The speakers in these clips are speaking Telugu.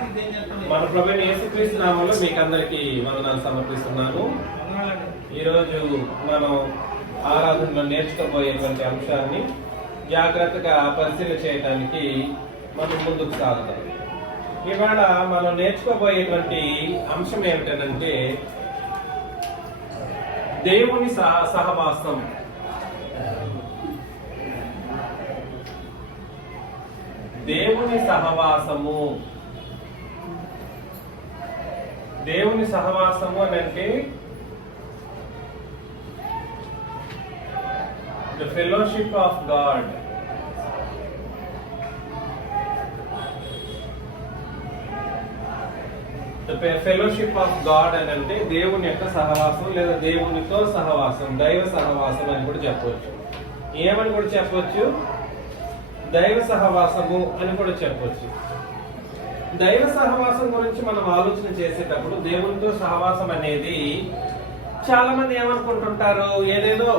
మన ప్రభువైన యేసుక్రీస్తు నామములో మీకు అందరికీ వందనాలు సమర్పిస్తున్నాను. ఈరోజు మనం ఆరాధనలో నేర్చుకోబోయేటువంటి అంశాన్ని జాగ్రత్తగా పరిశీలన చేయడానికి మనం ముందుకు సాగుతాం. ఇవాళ మనం నేర్చుకోబోయేటువంటి అంశం ఏమిటంటే దేవుని సహవాసం. దేవుని సహవాసము. దేవుని సహవాసము అని అంటే the fellowship of God. Fellowship of God అని అంటే దేవుని యొక్క సహవాసం లేదా దేవునితో సహవాసం, దైవ సహవాసం అని కూడా చెప్పవచ్చు. ఏమని కూడా చెప్పవచ్చు? దైవ సహవాసము అని కూడా చెప్పవచ్చు. దైవ సహవాసం గురించి మనం ఆలోచన చేసేటప్పుడు దేవునితో సహవాసం అనేది చాలా మంది ఏమనుకుంటుంటారు, ఏదేదో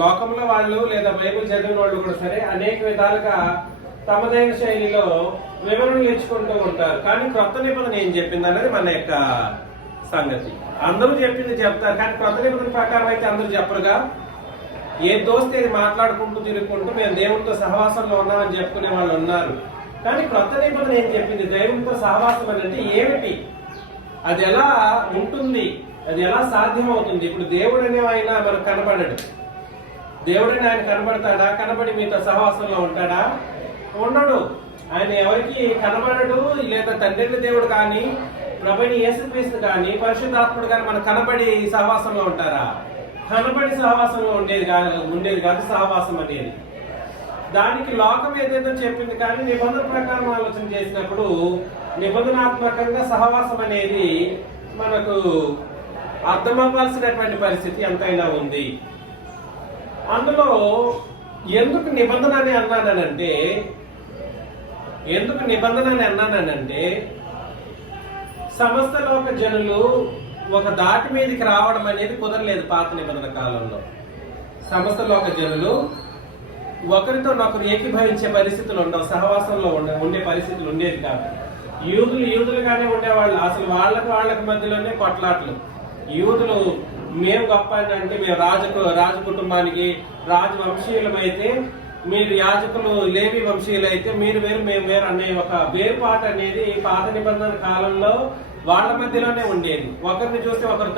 లోకంలో వాళ్ళు లేదా బైబిల్ చదివిన వాళ్ళు కూడా సరే అనేక విధాలుగా తమదైన శైలిలో వివరణలు ఇచ్చుకుంటూ ఉంటారు. కానీ క్రొత్త నిబంధన ఏం చెప్పింది అనేది మన యొక్క సంగతి. అందరూ చెప్పింది చెప్తారు, కానీ క్రొత్త నిబంధన ప్రకారం అయితే అందరూ చెప్పరుగా. ఏ దోస్తే మాట్లాడుకుంటూ తిరుగుకుంటూ మేము దేవునితో సహవాసంలో ఉన్నామని చెప్పుకునే వాళ్ళు ఉన్నారు. కానీ క్రొత్త నిబంధన ఏం చెప్పింది? దేవునితో సహవాసం అంటే ఏమిటి, అది ఎలా ఉంటుంది, అది ఎలా సాధ్యమవుతుంది? ఇప్పుడు దేవుడు అనే ఆయన మనకు కనబడడు. దేవుడని ఆయన కనబడతాడా? కనబడి మీతో సహవాసంలో ఉంటాడా? ఉండడు. ఆయన ఎవరికి కనబడడు. లేదా తండ్రి దేవుడు కానీ ప్రభువైన యేసుక్రీస్తు కానీ పరిశుద్ధాత్ముడు కానీ మనకు కనబడి సహవాసంలో ఉంటారా? కనబడి సహవాసంలో ఉండేది కాదు సహవాసం అనేది. దానికి లోకం ఏదేదో చెప్పింది, కానీ నిబంధన ప్రకారం ఆలోచన చేసినప్పుడు నిబంధనాత్మకంగా సహవాసం అనేది మనకు అర్థమవ్వాల్సినటువంటి పరిస్థితి ఎంతైనా ఉంది. అందులో ఎందుకు నిబంధన అని అన్నానంటే సమస్త లోక జనులు ఒక దాటి మీదకి రావడం అనేది కుదరలేదు పాత నిబంధన కాలంలో. సమస్త లోక జనులు ఒకరితో ఏకీభవించే పరిస్థితులు ఉండవు, సహవాసంలో ఉండే పరిస్థితులు ఉండేది కాదు. యూదులుగానే ఉండేవాళ్ళు. అసలు వాళ్ళకి మధ్యలోనే కొట్లాట్లు. యూదులు మేము గొప్ప అంటే మేము రాజు కుటుంబానికి రాజవంశీయులమైతే, మీరు యాజకులు లేవి వంశీయులు అయితే మీరు వేరు మేము వేరు అనే ఒక వేరుపాటు అనేది పాత నిబంధన కాలంలో వాళ్ళ మధ్యలోనే ఉండేది. ఒకరిని చూస్తే ఒకరు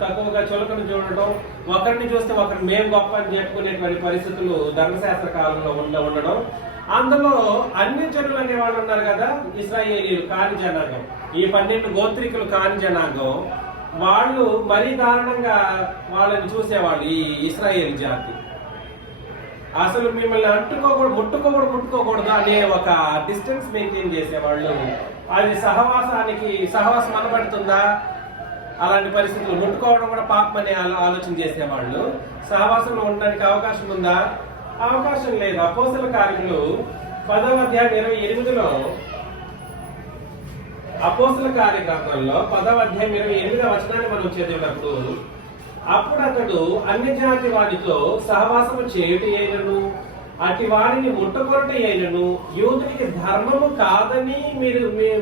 తక్కువగా చులకను చూడటం, ఒకరిని చూస్తే ఒకరు మేము గొప్ప అని చెప్పుకునేటువంటి పరిస్థితులు ధర్మశాస్త్ర కాలంలో ఉండడం. అందులో అన్ని జనులు అనే వాళ్ళు ఉన్నారు కదా, ఇశ్రాయేలీయులు కాని జనాంగం, ఈ 12 గోత్రికులు కాని జనాంగం, వాళ్ళు మరీ దారుణంగా వాళ్ళని చూసేవాళ్ళు. ఈ ఇశ్రాయేల్ జాతి అసలు మిమ్మల్ని ముట్టుకోకూడదు అనే ఒక డిస్టెన్స్ మెయింటైన్ చేసేవాళ్ళు. అది సహవాసం అనబడుతుందా? అలాంటి పరిస్థితులు ముట్టుకోవడం కూడా పాపం అనే ఆలోచన చేసేవాళ్ళు. సహవాసంలో ఉండడానికి అవకాశం ఉందా? అవకాశం లేదు. అపోస్తల కార్యములు 10వ అధ్యాయం 28లో, అపోస్తల కార్య గ్రంథంలో 10వ అధ్యాయం 28వ వచనాన్ని మనం చదివినప్పుడు, అప్పుడు అతడు అన్య జాతి వారితో సహవాసము చేయుట అయినను అటు వారిని ముట్టుకొనుట అయినను యూదునికి ధర్మము కాదని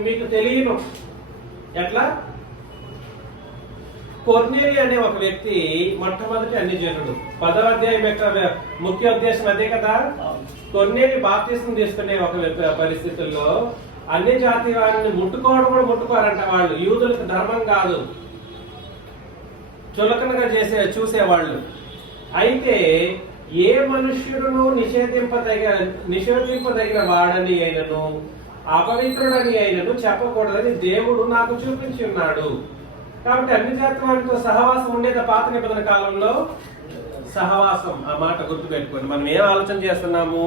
మీకు తెలియను. ఎట్లా? కొర్నేలి అనే ఒక వ్యక్తి మొట్టమొదటి అన్ని జనుడు. 10వ అధ్యాయం యొక్క ముఖ్య ఉద్దేశం అదే కదా. కొర్నేలి బాప్తిస్మం తీసుకునే ఒక పరిస్థితుల్లో అన్ని జాతి వారిని ముట్టుకోరంట. వాళ్ళు యూదులకు ధర్మం కాదు, చులకనగా చూసేవాళ్ళు. అయితే ఏ మనుష్యుడును నిషేధింపదగిన వాడని అయినను అపవిత్రుడని అయినను చెప్పకూడదని దేవుడు నాకు చూపించి ఉన్నాడు. కాబట్టి అన్ని జాతి వారితో సహవాసం ఉండేది పాత నిబంధన కాలంలో. సహవాసం, ఆ మాట గుర్తుపెట్టుకోండి. మనం ఏం ఆలోచన చేస్తున్నాము?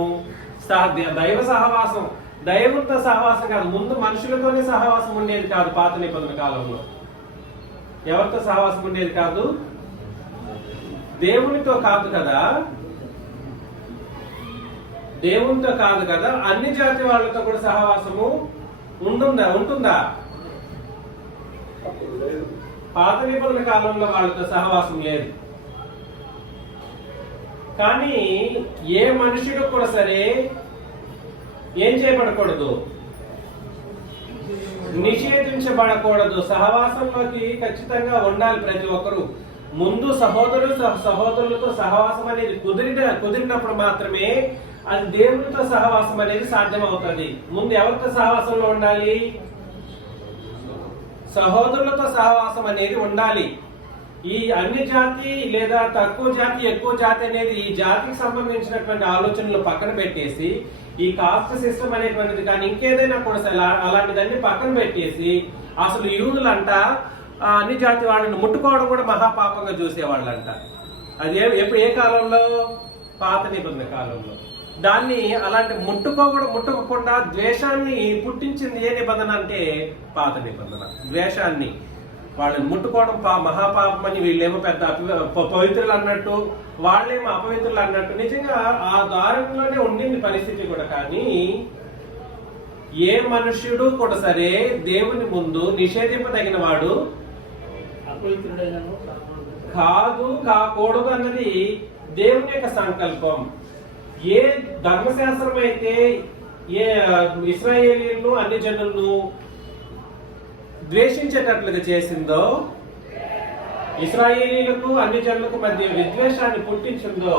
దైవ సహవాసం, దైవంతో సహవాసం కాదు. ముందు మనుషులతోనే సహవాసం ఉండేది కాదు పాత నిబంధన కాలంలో. ఎవరితో సహవాసం ఉండేది కాదు? దేవునితో కాదు కదా. దేవునితో కాదు కదా, అన్ని జాతి వాళ్ళతో కూడా సహవాసము ఉంటుందా? పాత నిబంధన కాలంలో వాళ్ళతో సహవాసం లేదు. కానీ ఏ మనుషుడు కూడా సరే ఏం చేయబడకూడదు? నిషేధించబడకూడదు. సహవాసంలోకి ఖచ్చితంగా ఉండాలి ప్రతి ఒక్కరు. ముందు సహోదరులతో సహవాసం అనేది కుదిరినప్పుడు మాత్రమే అది దేవునితో సహవాసం అనేది సాధ్యమవుతుంది. ముందు ఎవరితో సహవాసంలో ఉండాలి? సహోదరులతో సహవాసం అనేది ఉండాలి. ఈ అన్ని జాతి లేదా తక్కువ జాతి ఎక్కువ జాతి అనేది ఈ జాతికి సంబంధించినటువంటి ఆలోచనలు పక్కన పెట్టేసి, ఈ కాస్ట్ సిస్టమ్ అనేటువంటిది కానీ ఇంకేదైనా కూడా అలాంటిదన్నీ పక్కన పెట్టేసి, అసలు యూదులంట అన్ని జాతి వాళ్ళని ముట్టుకోవడం కూడా మహాపాపంగా చూసేవాళ్ళంట. అది ఎప్పుడు ఏ కాలంలో? పాత నిబంధన కాలంలో. దాన్ని అలాంటి ముట్టుకోకుండా ద్వేషాన్ని పుట్టించింది ఏ నిబంధన అంటే పాత నిబంధన. ద్వేషాన్ని, వాళ్ళని ముట్టుకోవడం మహాపాపం అని వీళ్ళేమో పెద్ద పవిత్రులు అన్నట్టు, వాళ్ళేమో అపవిత్రులు అన్నట్టు. నిజంగా ఆ దారుణంలోనే ఉండింది పరిస్థితి కూడా. కానీ ఏ మనుష్యుడు కూడా సరే దేవుని ముందు నిషేధింపదగిన వాడు కాకూడదు అన్నది దేవుని యొక్క సంకల్పం. ఏ ధర్మశాస్త్రం అయితే ఏ ఇశ్రాయేలీయులను అన్ని జనులను ద్వేషించేటట్లుగా చేసిందో, ఇశ్రాయేలీయులకు అన్ని జనులకు మధ్య విద్వేషాన్ని పుట్టించిందో,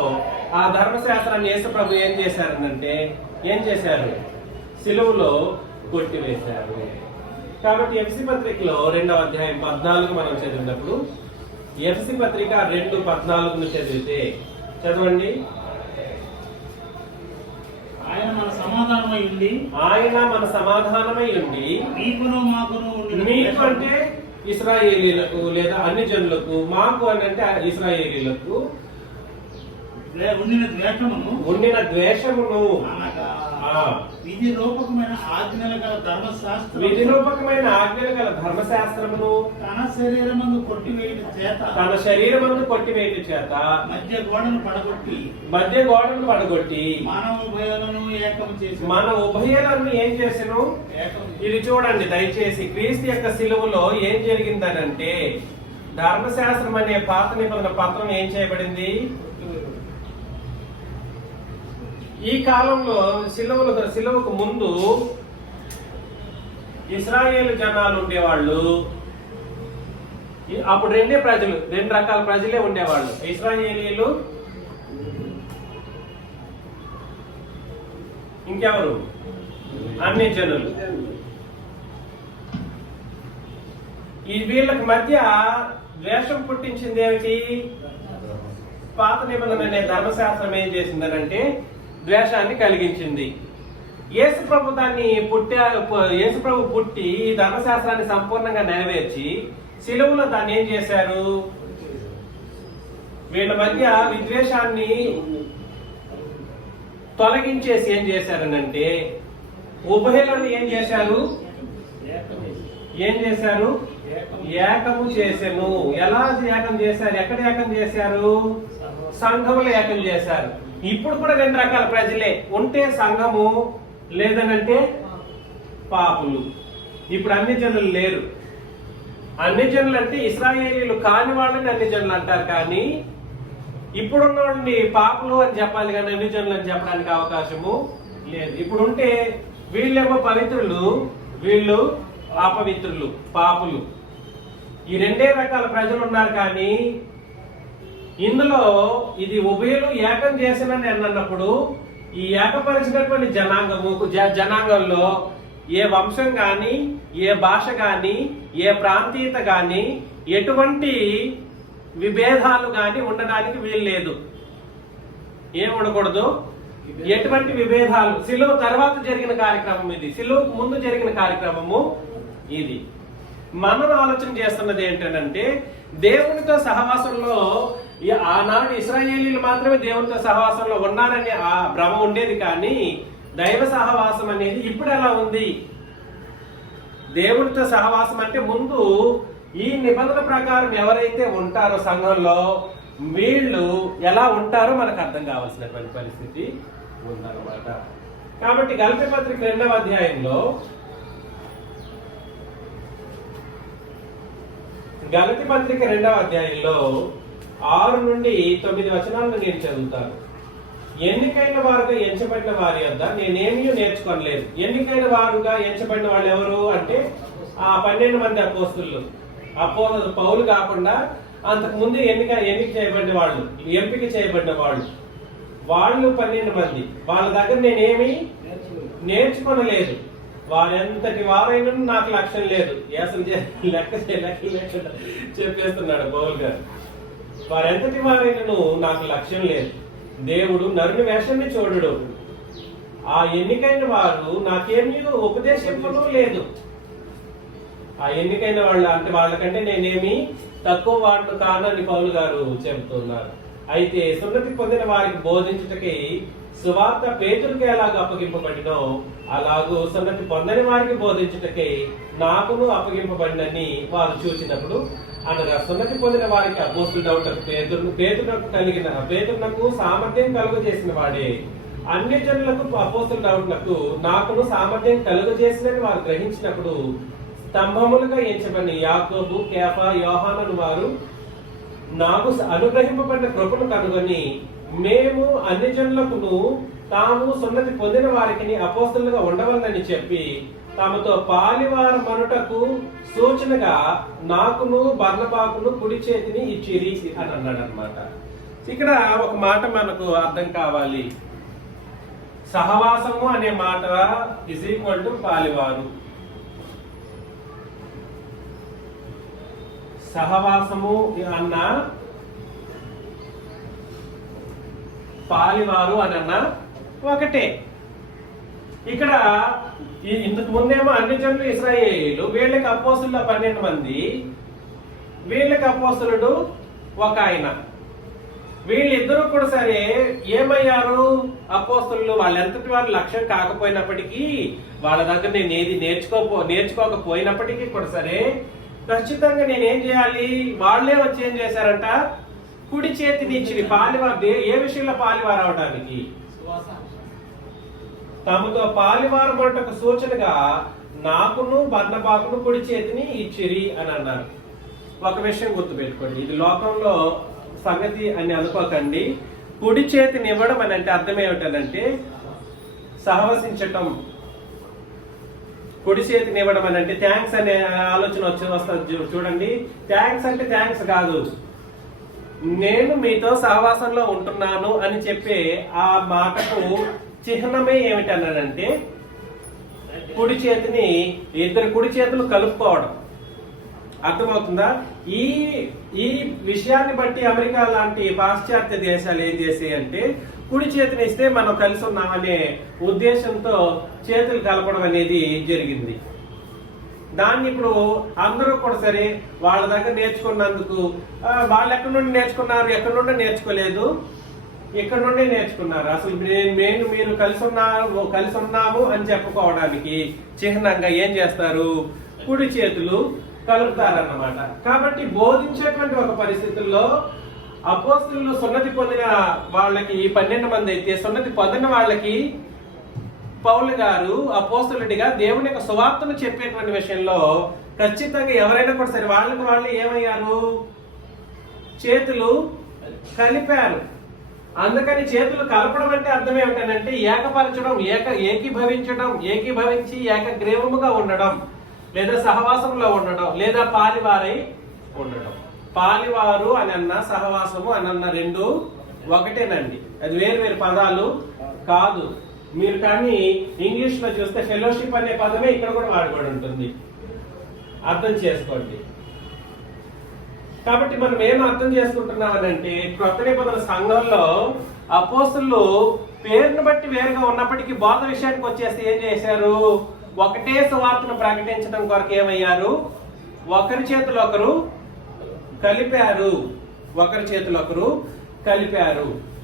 ఆ ధర్మశాస్త్రాన్ని యేసు ప్రభు ఏం చేశారు? సిలువలో కొట్టివేశారు. కాబట్టి ఎఫ్ఎసీ పత్రికలో 2వ అధ్యాయం 14 మనం చదివినప్పుడు, ఎఫ్ఎసీ పత్రిక 2:14 చదివితే చదవండి. ఆయన మన సమాధానమై ఉండి మీకు అంటే ఇశ్రాయేలీయులకు లేదా అన్ని జనులకు, మాకు అని అంటే ఇశ్రాయేలీయులకు ఉండిన ద్వేషమును విధి రూపకమైన ఆజ్ఞల గల ధర్మశాస్త్రమును తన శరీరమందు కొట్టివేయుట చేత మధ్య గోడను పడగొట్టి మన ఉభయలను ఏం చేసెను? ఇది చూడండి దయచేసి. క్రీస్తు యొక్క సిలువలో ఏం జరిగిందనంటే, ధర్మశాస్త్రం అనే పాత నిబంధన పత్రం ఏం చేయబడింది? ఈ కాలంలో సిలువకు ముందు ఇశ్రాయేలు జనాలు ఉండేవాళ్ళు. అప్పుడు రెండు రకాల ప్రజలే ఉండేవాళ్ళు. ఇశ్రాయేలీయులు, ఇంకెవరు? అన్ని జనులు. ఈ వీళ్ళకి మధ్య ద్వేషం పుట్టించింది ఏమిటి? పాత నిబంధన అనే ధర్మశాస్త్రం ఏం చేసిందనంటే ద్వేషాన్ని కలిగించింది. యేసు ప్రభు పుట్టి ఈ ధర్మశాస్త్రాన్ని సంపూర్ణంగా నెరవేర్చి సిలువలో దాన్ని ఏం చేశారు? వీళ్ళ మధ్య విద్వేషాన్ని తొలగించేసి ఏం చేశారనంటే ఉభయలను ఏం చేశారు? ఏకము చేసెను. ఎలా ఏకం చేశారు? ఎక్కడ ఏకం చేశారు? సంఘములు ఏకం చేశారు. ఇప్పుడు కూడా 2 రకాల ప్రజలే ఉంటే సంఘము, లేదనంటే పాపులు. ఇప్పుడు అన్ని జనులు లేరు. అన్ని జనులు అంటే ఇశ్రాయేలీయులు కాని వాళ్ళని అన్ని జనులు అంటారు. కానీ ఇప్పుడున్న వాళ్ళని పాపులు అని చెప్పాలి కానీ అన్ని జనులు అని చెప్పడానికి అవకాశము లేదు. ఇప్పుడు ఉంటే వీళ్ళేమో పవిత్రులు, వీళ్ళు అపవిత్రులు, పాపులు. ఈ 2 రకాల ప్రజలు ఉన్నారు. కానీ ఇందులో ఇది ఉభయలు ఏకం చేసినని అన్నప్పుడు ఈ ఏకపరిచినటువంటి జనాంగంలో ఏ వంశం గాని, ఏ భాష గాని, ఏ ప్రాంతీయత గాని, ఎటువంటి విభేదాలు గాని ఉండడానికి వీలు లేదు. ఏం ఉండకూడదు? ఎటువంటి విభేదాలు. సిలువ తర్వాత జరిగిన కార్యక్రమం ఇది. సిలువకు ముందు జరిగిన కార్యక్రమము ఇది. మనం ఆలోచన చేస్తున్నది ఏంటంటే, దేవునితో సహవాసంలో ఆనాడు ఇశ్రాయేలీయులు మాత్రమే దేవునితో సహవాసంలో ఉన్నారని ఆ భ్రమ ఉండేది. కానీ దైవ సహవాసం అనేది ఇప్పుడు ఎలా ఉంది? దేవునితో సహవాసం అంటే ముందు ఈ నిబంధన ప్రకారం ఎవరైతే ఉంటారో సంఘంలో వీళ్ళు ఎలా ఉంటారో మనకు అర్థం కావాల్సినటువంటి పరిస్థితి ఉందన్నమాట. కాబట్టి గలతీ పత్రిక 2వ అధ్యాయంలో 6 నుండి 9 వచనాలను నేను చదువుతాను. ఎన్నికైన వారుగా ఎంచబడిన వారి వద్ద నేనేమీ నేర్చుకోలేదు. ఎన్నికైన వారుగా ఎంచబడిన వాళ్ళు ఎవరు అంటే ఆ 12 మంది అపోస్తులు పౌలు కాకుండా అంతకు ముందు ఎన్నిక చేయబడిన వాళ్ళు, ఎంపిక చేయబడిన వాళ్ళు 12 మంది. వాళ్ళ దగ్గర నేనేమి నేర్చుకోనలేదు. వారెంతటి వారైనా నాకు లక్ష్యం లేదు. అసలు లెక్క లేకుండా చెప్పేస్తున్నాడు పౌలు గారు. వారెంతటి వారైనను నాకు లక్ష్యం లేదు. దేవుడు నరుని వేషాన్ని చూడడు. ఆ ఎన్నికైన వారు నాకేమీ ఉపదేశింపను లేదు. ఆ ఎన్నికైన వాళ్ళు అంటే వాళ్ళకంటే నేనేమి తక్కువ వాడిని కానని పౌలు గారు చెబుతున్నారు. అయితే సున్నతి పొందిన వారికి బోధించుటకి సువార్త పేతురుకి ఎలాగ అప్పగింపబడినో అలాగూ సున్నతి పొందని వారికి బోధించుటకి నాకును అప్పగింపబడినని వారు చూచినప్పుడు, అనగా సున్నతి పొందిన వారికి అపోస్తుడవుటకు పేతురునకు సామర్థ్యం కలుగజేసిన వాడే అన్య జనులకు అపోస్తుడవుటకు నాకును సామర్థ్యం కలుగజేసినని వారు గ్రహించినప్పుడు, స్తంభములుగా ఎంచబడిన యాకోబు, కేఫా, యోహాను వారు నాకు అనుగ్రహింపబడిన కృపను కనుగొని, మేము అన్ని జనులకును తాము సున్నతి పొందిన వారికి అపోస్తులుగా ఉండవలనని చెప్పి తమతో పాలివారమనుటకు సూచనగా నాకును బర్నబాకును కుడి చేతిని ఇచ్చిరి అని అన్నాడు అనమాట. ఇక్కడ ఒక మాట మనకు అర్థం కావాలి. సహవాసము అనే మాట ఇజ్ ఈక్వల్ టు పాలివారు. సహవాసము అన్న పాలివారు అని అన్న ఒకటే. ఇక్కడ ఇంతకు ముందేమో అన్ని జనులు ఇశ్రాయేలు, వీళ్ళకి అపోస్తులు 12 మంది, వీళ్ళకి అపోస్తులుడు ఒక ఆయన. వీళ్ళిద్దరూ కూడా సరే ఏమయ్యారు అపోస్తులు. వాళ్ళెంతటి వారు లక్ష్యం కాకపోయినప్పటికీ, వాళ్ళ దగ్గర నేను ఏది నేర్చుకోకపోయినప్పటికీ కూడా సరే ఖచ్చితంగా నేనేం చేయాలి, వాళ్ళే వచ్చి ఏం చేశారంట, కుడి చేతిని ఇచ్చి పాలివారు. ఏ విషయంలో పాలివారు అవడానికి? తమతో పాలివారు మనకు సూచనగా నాకును బర్నబాకును కుడి చేతిని ఇచ్చిరి అని అన్నారు. ఒక విషయం గుర్తుపెట్టుకోండి, ఇది లోకంలో సంగతి అని అనుకోకండి. కుడి చేతిని ఇవ్వడం అని అంటే అర్థం ఏమిటనంటే సహవసించటం. కుడి చేతిని ఇవ్వడం అని అంటే థ్యాంక్స్ అనే ఆలోచన వస్తుంది చూడండి. థ్యాంక్స్ అంటే థ్యాంక్స్ కాదు, నేను మీతో సహవాసంలో ఉంటున్నాను అని చెప్పే ఆ మాటకు చిహ్నమే ఏమిటన్నాడంటే కుడి చేతిని, ఇద్దరు కుడి చేతులు కలుపుకోవడం. అర్థమవుతుందా? ఈ విషయాన్ని బట్టి అమెరికా లాంటి పాశ్చాత్య దేశాలు ఏం చేసాయి అంటే కుడి చేతిని ఇస్తే మనం కలిసి ఉన్నామనే ఉద్దేశంతో చేతులు కలపడం అనేది జరిగింది. దాన్ని ఇప్పుడు అందరూ కూడా సరే వాళ్ళ దగ్గర నేర్చుకున్నందుకు, వాళ్ళు ఎక్కడి నుండి నేర్చుకున్నారు, ఎక్కడి నుండి నేర్చుకోలేదు, ఇక్కడ నుండి నేర్చుకున్నారు. అసలు మీరు కలిసి ఉన్నాము అని చెప్పుకోవడానికి చిహ్నంగా ఏం చేస్తారు, కుడి చేతులు కలుపుతారన్నమాట. కాబట్టి బోధించేటువంటి ఒక పరిస్థితుల్లో అపోస్తులు సున్నతి పొందిన వాళ్ళకి 12 మంది అయితే, సున్నతి పొందిన వాళ్ళకి పౌలు గారు అపోస్తులుడిగా దేవుని యొక్క సువార్తను చెప్పేటువంటి విషయంలో ఖచ్చితంగా ఎవరైనా కూడా సరే వాళ్ళకి వాళ్ళు ఏమయ్యారు, చేతులు కలిపారు. అందుకని చేతులు కలపడం అంటే అర్థం ఏమిటంటే ఏకపరచడం, ఏకీభవించి ఏకగ్రీవముగా ఉండడం, లేదా సహవాసంలో ఉండడం, లేదా పాలివారై ఉండడం. పాలివారు అని అన్న సహవాసము అని అన్న రెండు ఒకటేనండి, అది వేరు పదాలు కాదు. మీరు కానీ ఇంగ్లీష్ లో చూస్తే ఫెలోషిప్ అనే పదమే ఇక్కడ కూడా వాడబడి ఉంటుంది, అర్థం చేసుకోండి. కాబట్టి మనం ఏం అర్థం చేసుకుంటున్నామనంటే క్రొత్త నిబంధన సంఘంలో అపోస్తులు పేరును బట్టి వేరుగా ఉన్నప్పటికీ బోధ విషయానికి వచ్చేసి ఏం చేశారు, ఒకటే సువార్తను ప్రకటించడం కొరకు ఏమయ్యారు, ఒకరి చేతులు ఒకరు కలిపారు.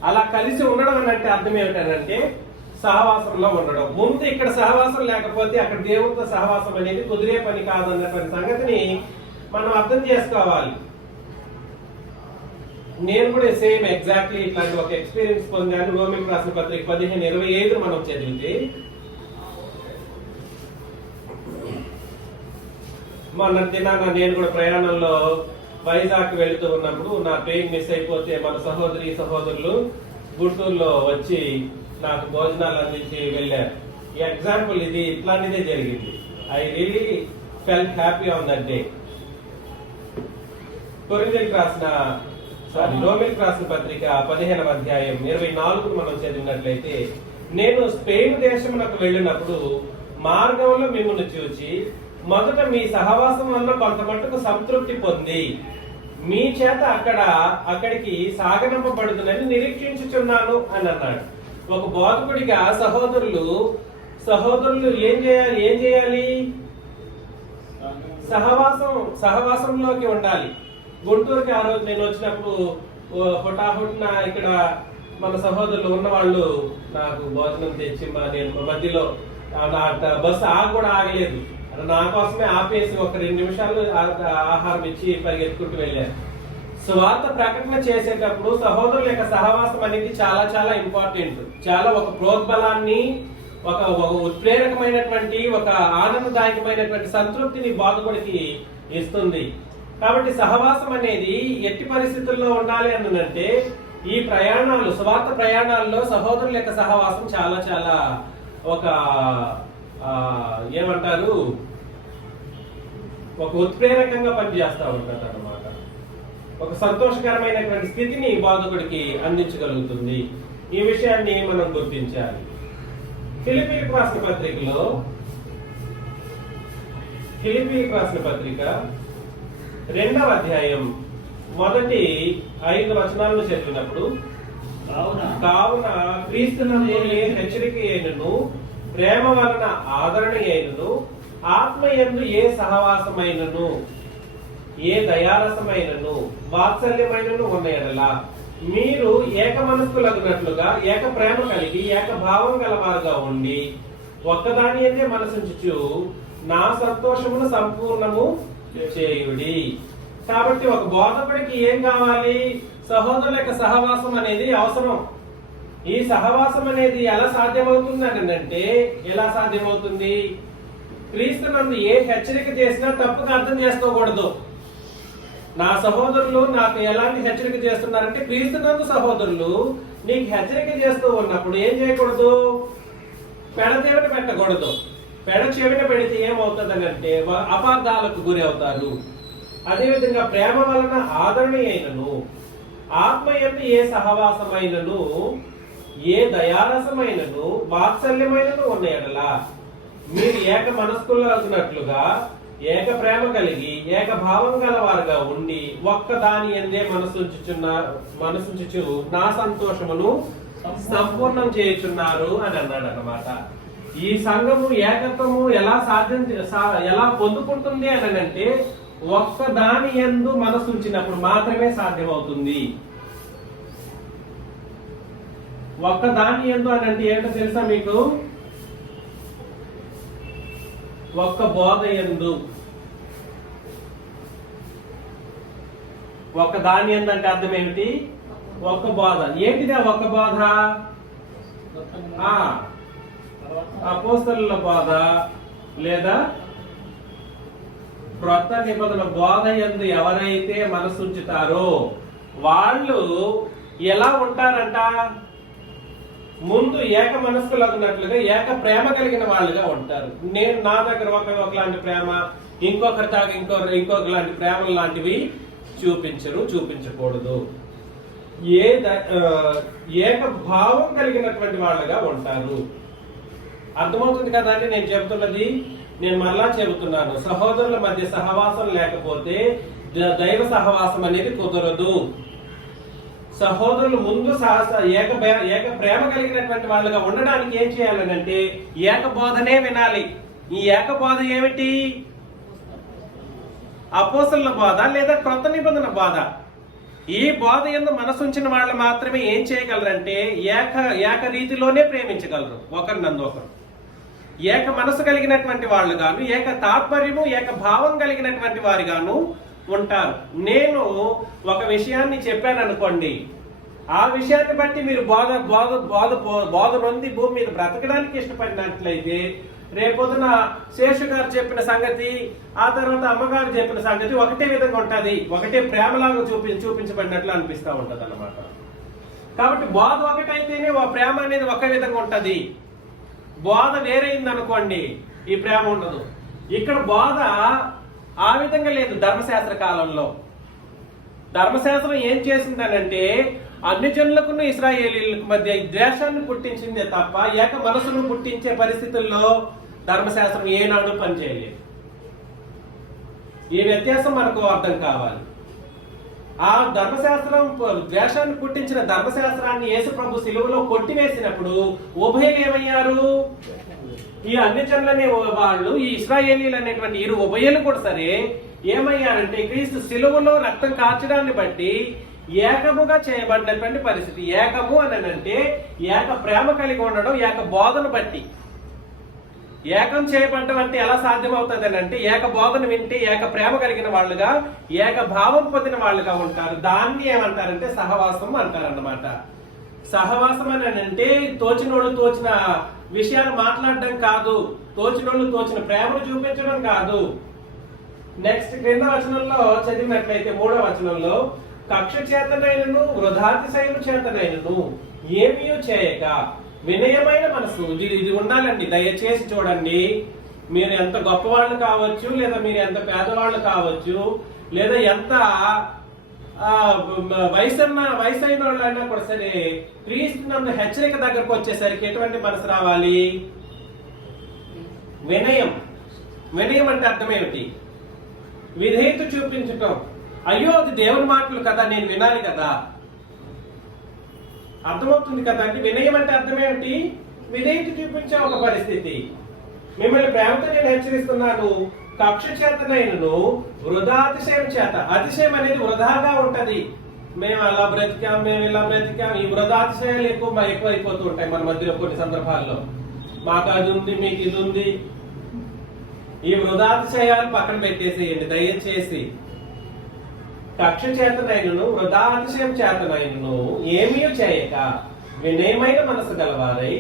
అలా కలిసి ఉండడం అంటే అర్థం ఏమిటంటే సహవాసంలో ఉండడం. ముందు ఇక్కడ సహవాసం లేకపోతే అక్కడ దేవుడితో సహవాసం అనేది కుదిరే పని కాదన్నటువంటి సంగతిని మనం అర్థం చేసుకోవాలి. నేను కూడా సేమ్ ఎగ్జాక్ట్లీ ఇట్లాంటి ఒక ఎక్స్పీరియన్స్ పొందాను. రోమిలకు రాసిన పత్రిక 15:25 మనం చదివితే, మొన్న దినాన నేను కూడా ప్రయాణంలో వైజాగ్ వెళుతూ ఉన్నప్పుడు నా ట్రైన్ మిస్ అయిపోతే మన సహోదరులు గుంటూరులో వచ్చి నాకు భోజనాలు అందించి వెళ్ళారు. ఈ ఎగ్జాంపుల్ ఇది ఇట్లాంటిదే జరిగింది. I really felt happy on that day. రోమిల్కి రాసిన పత్రిక 15వ అధ్యాయం 24 మనం చదివినట్లయితే, నేను స్పెయిన్ దేశమునకు వెళ్ళినప్పుడు మార్గంలో మిమ్మల్ని చూచి మొదట మీ సహవాసం వల్ల కొంత మట్టుకు సంతృప్తి పొంది మీ చేత అక్కడికి సాగనంపబడుతుందని నిరీక్షించుచున్నాను అని అన్నాడు. ఒక బోధకుడిగా సహోదరులు ఏం చేయాలి? సహవాసంలోకి ఉండాలి. గుంటూరుకి ఆ రోజు నేను వచ్చినప్పుడు హుటాహుటిన ఇక్కడ మన సహోదరులు ఉన్నవాళ్ళు నాకు భోజనం తెచ్చి నేను మధ్యలో బస్సు కూడా ఆగలేదు, నా కోసమే ఆపేసి ఒక 2 నిమిషాలు ఆహారం ఇచ్చి పరిగెత్తుకుంటూ వెళ్ళారు. స్వార్థ ప్రకటన చేసేటప్పుడు సహోదరుల యొక్క సహవాసం అనేది చాలా చాలా ఇంపార్టెంట్. చాలా ఒక ప్రోద్బలాన్ని, ఒక ఉత్ప్రేరకమైనటువంటి, ఒక ఆనందదాయకమైనటువంటి సంతృప్తిని బోధకుడికి ఇస్తుంది. కాబట్టి సహవాసం అనేది ఎట్టి పరిస్థితుల్లో ఉండాలి అనంటే, ఈ ప్రయాణాలు, స్వార్థ ప్రయాణాల్లో సహోదరుల యొక్క సహవాసం చాలా చాలా ఒక ఏమంటారు, ఒక ఉత్ప్రేరకంగా పనిచేస్తూ ఉంటుంది అన్నమాట. ఒక సంతోషకరమైనటువంటి స్థితిని బోధకుడికి అందించగలుగుతుంది. ఈ విషయాన్ని మనం గుర్తించాలి. ఫిలిప్పీలకు రాసిన పత్రిక 2వ అధ్యాయం మొదటి 5 వచనాలను చదివినప్పుడు, కావున క్రీస్తునందు ఏ హెచ్చరిక అయినను, ప్రేమ వలన ఆదరణ అయినను, ఆత్మయందు ఏ సహవాసమైనను, ఏ దయారసమైనను, వాత్సల్యమైనను ఉన్న ఎడల మీరు ఏక మనస్కులగునట్లుగా ఏక ప్రేమ కలిగి ఏక భావం గలవారుగా ఉండి ఒక్కదాని అంటే మనసుంచుచు నా సంతోషమును సంపూర్ణము చేయుడి. కాబట్టి ఒక బోధకుడికి ఏం కావాలి? సహోదరుల యొక్క సహవాసం అనేది అవసరం. ఈ సహవాసం అనేది ఎలా సాధ్యమవుతుంది అంటే, ఎలా సాధ్యమవుతుంది? క్రీస్తునందు ఏ హెచ్చరిక చేసినా తప్పుగా అర్థం చేసుకోకూడదు. నా సహోదరులు నాకు ఎలాంటి హెచ్చరిక చేస్తున్నారంటే, క్రీస్తునందు సహోదరులు నీకు హెచ్చరిక చేస్తూ ఉన్నప్పుడు ఏం చేయకూడదు? పెడచెవిన పెట్టకూడదు. పెడచెవిన పెడితే ఏమవుతుందనంటే అపార్థాలకు గురి అవుతారు. అదేవిధంగా ప్రేమ వలన ఆదరణ అయినను, ఆత్మయందు ఏ సహవాసమైనను, ఏ దయారసమైనను, వాత్సల్యమైనను ఉన్న ఎడల మీరు ఏక మనస్కులగునట్లుగా ఏక ప్రేమ కలిగి ఏక భావం గలవారుగా ఉండి ఒక్క దాని ఎందే మనసుంచుచు నా సంతోషమును సంపూర్ణం చేయుచున్నారు అని అన్నాడు అన్నమాట. ఈ సంఘము ఏకత్వము ఎలా పొందుకుంటుంది అని అంటే, ఒక్క దాని యందు మనసుంచినప్పుడు మాత్రమే సాధ్యమవుతుంది. ఒక్క దాని యందు అని అంటే ఏంటో తెలుసా మీకు? ఒక్క బోధ యందు. ఒక్క దాని యందు అంటే అర్థం ఏమిటి? ఒక్క బోధ. ఏంటిదా ఒక్క బోధ? అపోస్తలుల బోధ లేదా క్రొత్త నిబంధన బోధ యందు ఎవరైతే మనసుంచుతారో వాళ్ళు ఎలా ఉంటారంట? ముందు ఏక మనస్కులగునట్లుగా ఏక ప్రేమ కలిగిన వాళ్ళుగా ఉంటారు. నేను నా దగ్గర ఒకలాంటి ప్రేమ, ఇంకొకరి తాగా ఇంకొకలాంటి ప్రేమలు లాంటివి చూపించకూడదు. ఏక భావం కలిగినటువంటి వాళ్ళుగా ఉంటారు. అర్థమవుతుంది కదా అంటే నేను చెబుతున్నది? నేను మరలా చెబుతున్నాను, సహోదరుల మధ్య సహవాసం లేకపోతే దైవ సహవాసం అనేది కుదరదు. సహోదరులు ముందు ఏక ప్రేమ కలిగినటువంటి వాళ్ళుగా ఉండడానికి ఏం చేయాలనంటే ఏక బోధనే వినాలి. ఈ ఏక బోధ ఏమిటి? అపోస్తలుల బోధ లేదా క్రొత్త నిబంధన బోధ. ఈ బోధ యందు మనసుంచిన వాళ్ళు మాత్రమే ఏం చేయగలరంటే ఏక రీతిలోనే ప్రేమించగలరు ఒకరినందొకరు. ఏక మనసు కలిగినటువంటి వాళ్ళు గాను, ఏక తాత్పర్యము ఏక భావం కలిగినటువంటి వారి గాను ఉంటారు. నేను ఒక విషయాన్ని చెప్పాను అనుకోండి, ఆ విషయాన్ని బట్టి మీరు బోధ నొంది భూమి మీద బ్రతకడానికి ఇష్టపడినట్లయితే రేపొద్దున శేషు గారు చెప్పిన సంగతి, ఆ తర్వాత అమ్మగారు చెప్పిన సంగతి ఒకటే విధంగా ఉంటది. ఒకటే ప్రేమలాగా చూపించబడినట్లు అనిపిస్తూ ఉంటది అన్నమాట. కాబట్టి బోధ ఒకటైతేనే ఆ ప్రేమ అనేది ఒక విధంగా ఉంటది. బోధ వేరైంది అనుకోండి, ఈ ప్రేమ ఉండదు. ఇక్కడ బోధ ఆ విధంగా లేదు. ధర్మశాస్త్ర కాలంలో ధర్మశాస్త్రం ఏం చేసిందనంటే అన్ని జనులకు ఇశ్రాయేలీలకు మధ్య ద్వేషాన్ని పుట్టించిందే తప్ప ఏక మనసును పుట్టించే పరిస్థితుల్లో ధర్మశాస్త్రం ఏనాడు పనిచేయలేదు. ఈ వ్యత్యాసం మనకు అర్థం కావాలి. ఆ ధర్మశాస్త్రం ద్వేషాన్ని పుట్టించిన ధర్మశాస్త్రాన్ని యేసు ప్రభు సిలువలో కొట్టివేసినప్పుడు ఉభయులు ఏమయ్యారు? ఈ అన్ని జనులనే వాళ్ళు, ఈ ఇశ్రాయేలీలు అనేటువంటి ఇరు ఉభయులు కూడా సరే ఏమయ్యారంటే క్రీస్తు సిలువలో రక్తం కాచడాన్ని బట్టి ఏకముగా చేయబడినటువంటి పరిస్థితి. ఏకము అని అంటే ఏక ప్రేమ కలిగి ఉండడం, ఏక బోధన బట్టి ఏకం చేయబడ్డం అంటే ఎలా సాధ్యమవుతుంది అని అంటే ఏక బోధన వింటే ఏక ప్రేమ కలిగిన వాళ్ళుగా, ఏక భావం పొందిన వాళ్ళుగా ఉంటారు. దాన్ని ఏమంటారంటే సహవాసం అంటారన్నమాట. సహవాసం అని అంటే తోచినోళ్ళు తోచిన విషయాలు మాట్లాడడం కాదు, తోచినోళ్ళు తోచిన ప్రేమను చూపించడం కాదు. నెక్స్ట్ క్రింద వచనంలో చదివినట్లయితే 3వ వచనంలో కక్ష చేతనైనను వృధాతిశయము చేతనైనను ఏమీ చేయక వినయమైన మనసు, ఇది ఉండాలండి. దయచేసి చూడండి, మీరు ఎంత గొప్పవాళ్ళు కావచ్చు, లేదా మీరు ఎంత పేదవాళ్ళు కావచ్చు, లేదా ఎంత వయసైన వాళ్ళైనా కూడా సరే క్రీస్తు నందు హెచ్చరిక దగ్గరకు వచ్చేసరికి ఎటువంటి మనసు రావాలి? వినయం. వినయం అంటే అర్థం ఏమిటి? విధేయత చూపించటం. అయ్యో అది దేవుని మాటలు కదా, నేను వినాలి కదా, అర్థమవుతుంది కదా అంటే వినయం అంటే అర్థం ఏమిటి? విధేయత చూపించే ఒక పరిస్థితి. మిమ్మల్ని ప్రేమతో నేను హెచ్చరిస్తున్నాను, కక్ష చేతనైనను వృధాతిశయం చేత. అతిశయం అనేది వృధాగా ఉంటది. మేము అలా బ్రతికాం, మేము ఇలా బ్రతికాం. ఈ వృధాతిశయాలు ఎక్కువైపోతూ ఉంటాయి మన మధ్యలో కొన్ని సందర్భాల్లో. మాకు అది ఉంది, మీకు ఇది ఉంది. ఈ వృధాతిశయాలు పక్కన పెట్టేసేయండి దయచేసి. కక్ష చేతనైనను వృధాతిశయం చేతనైనను ఏమీ చేయక వినయమైన మనసు గలవారై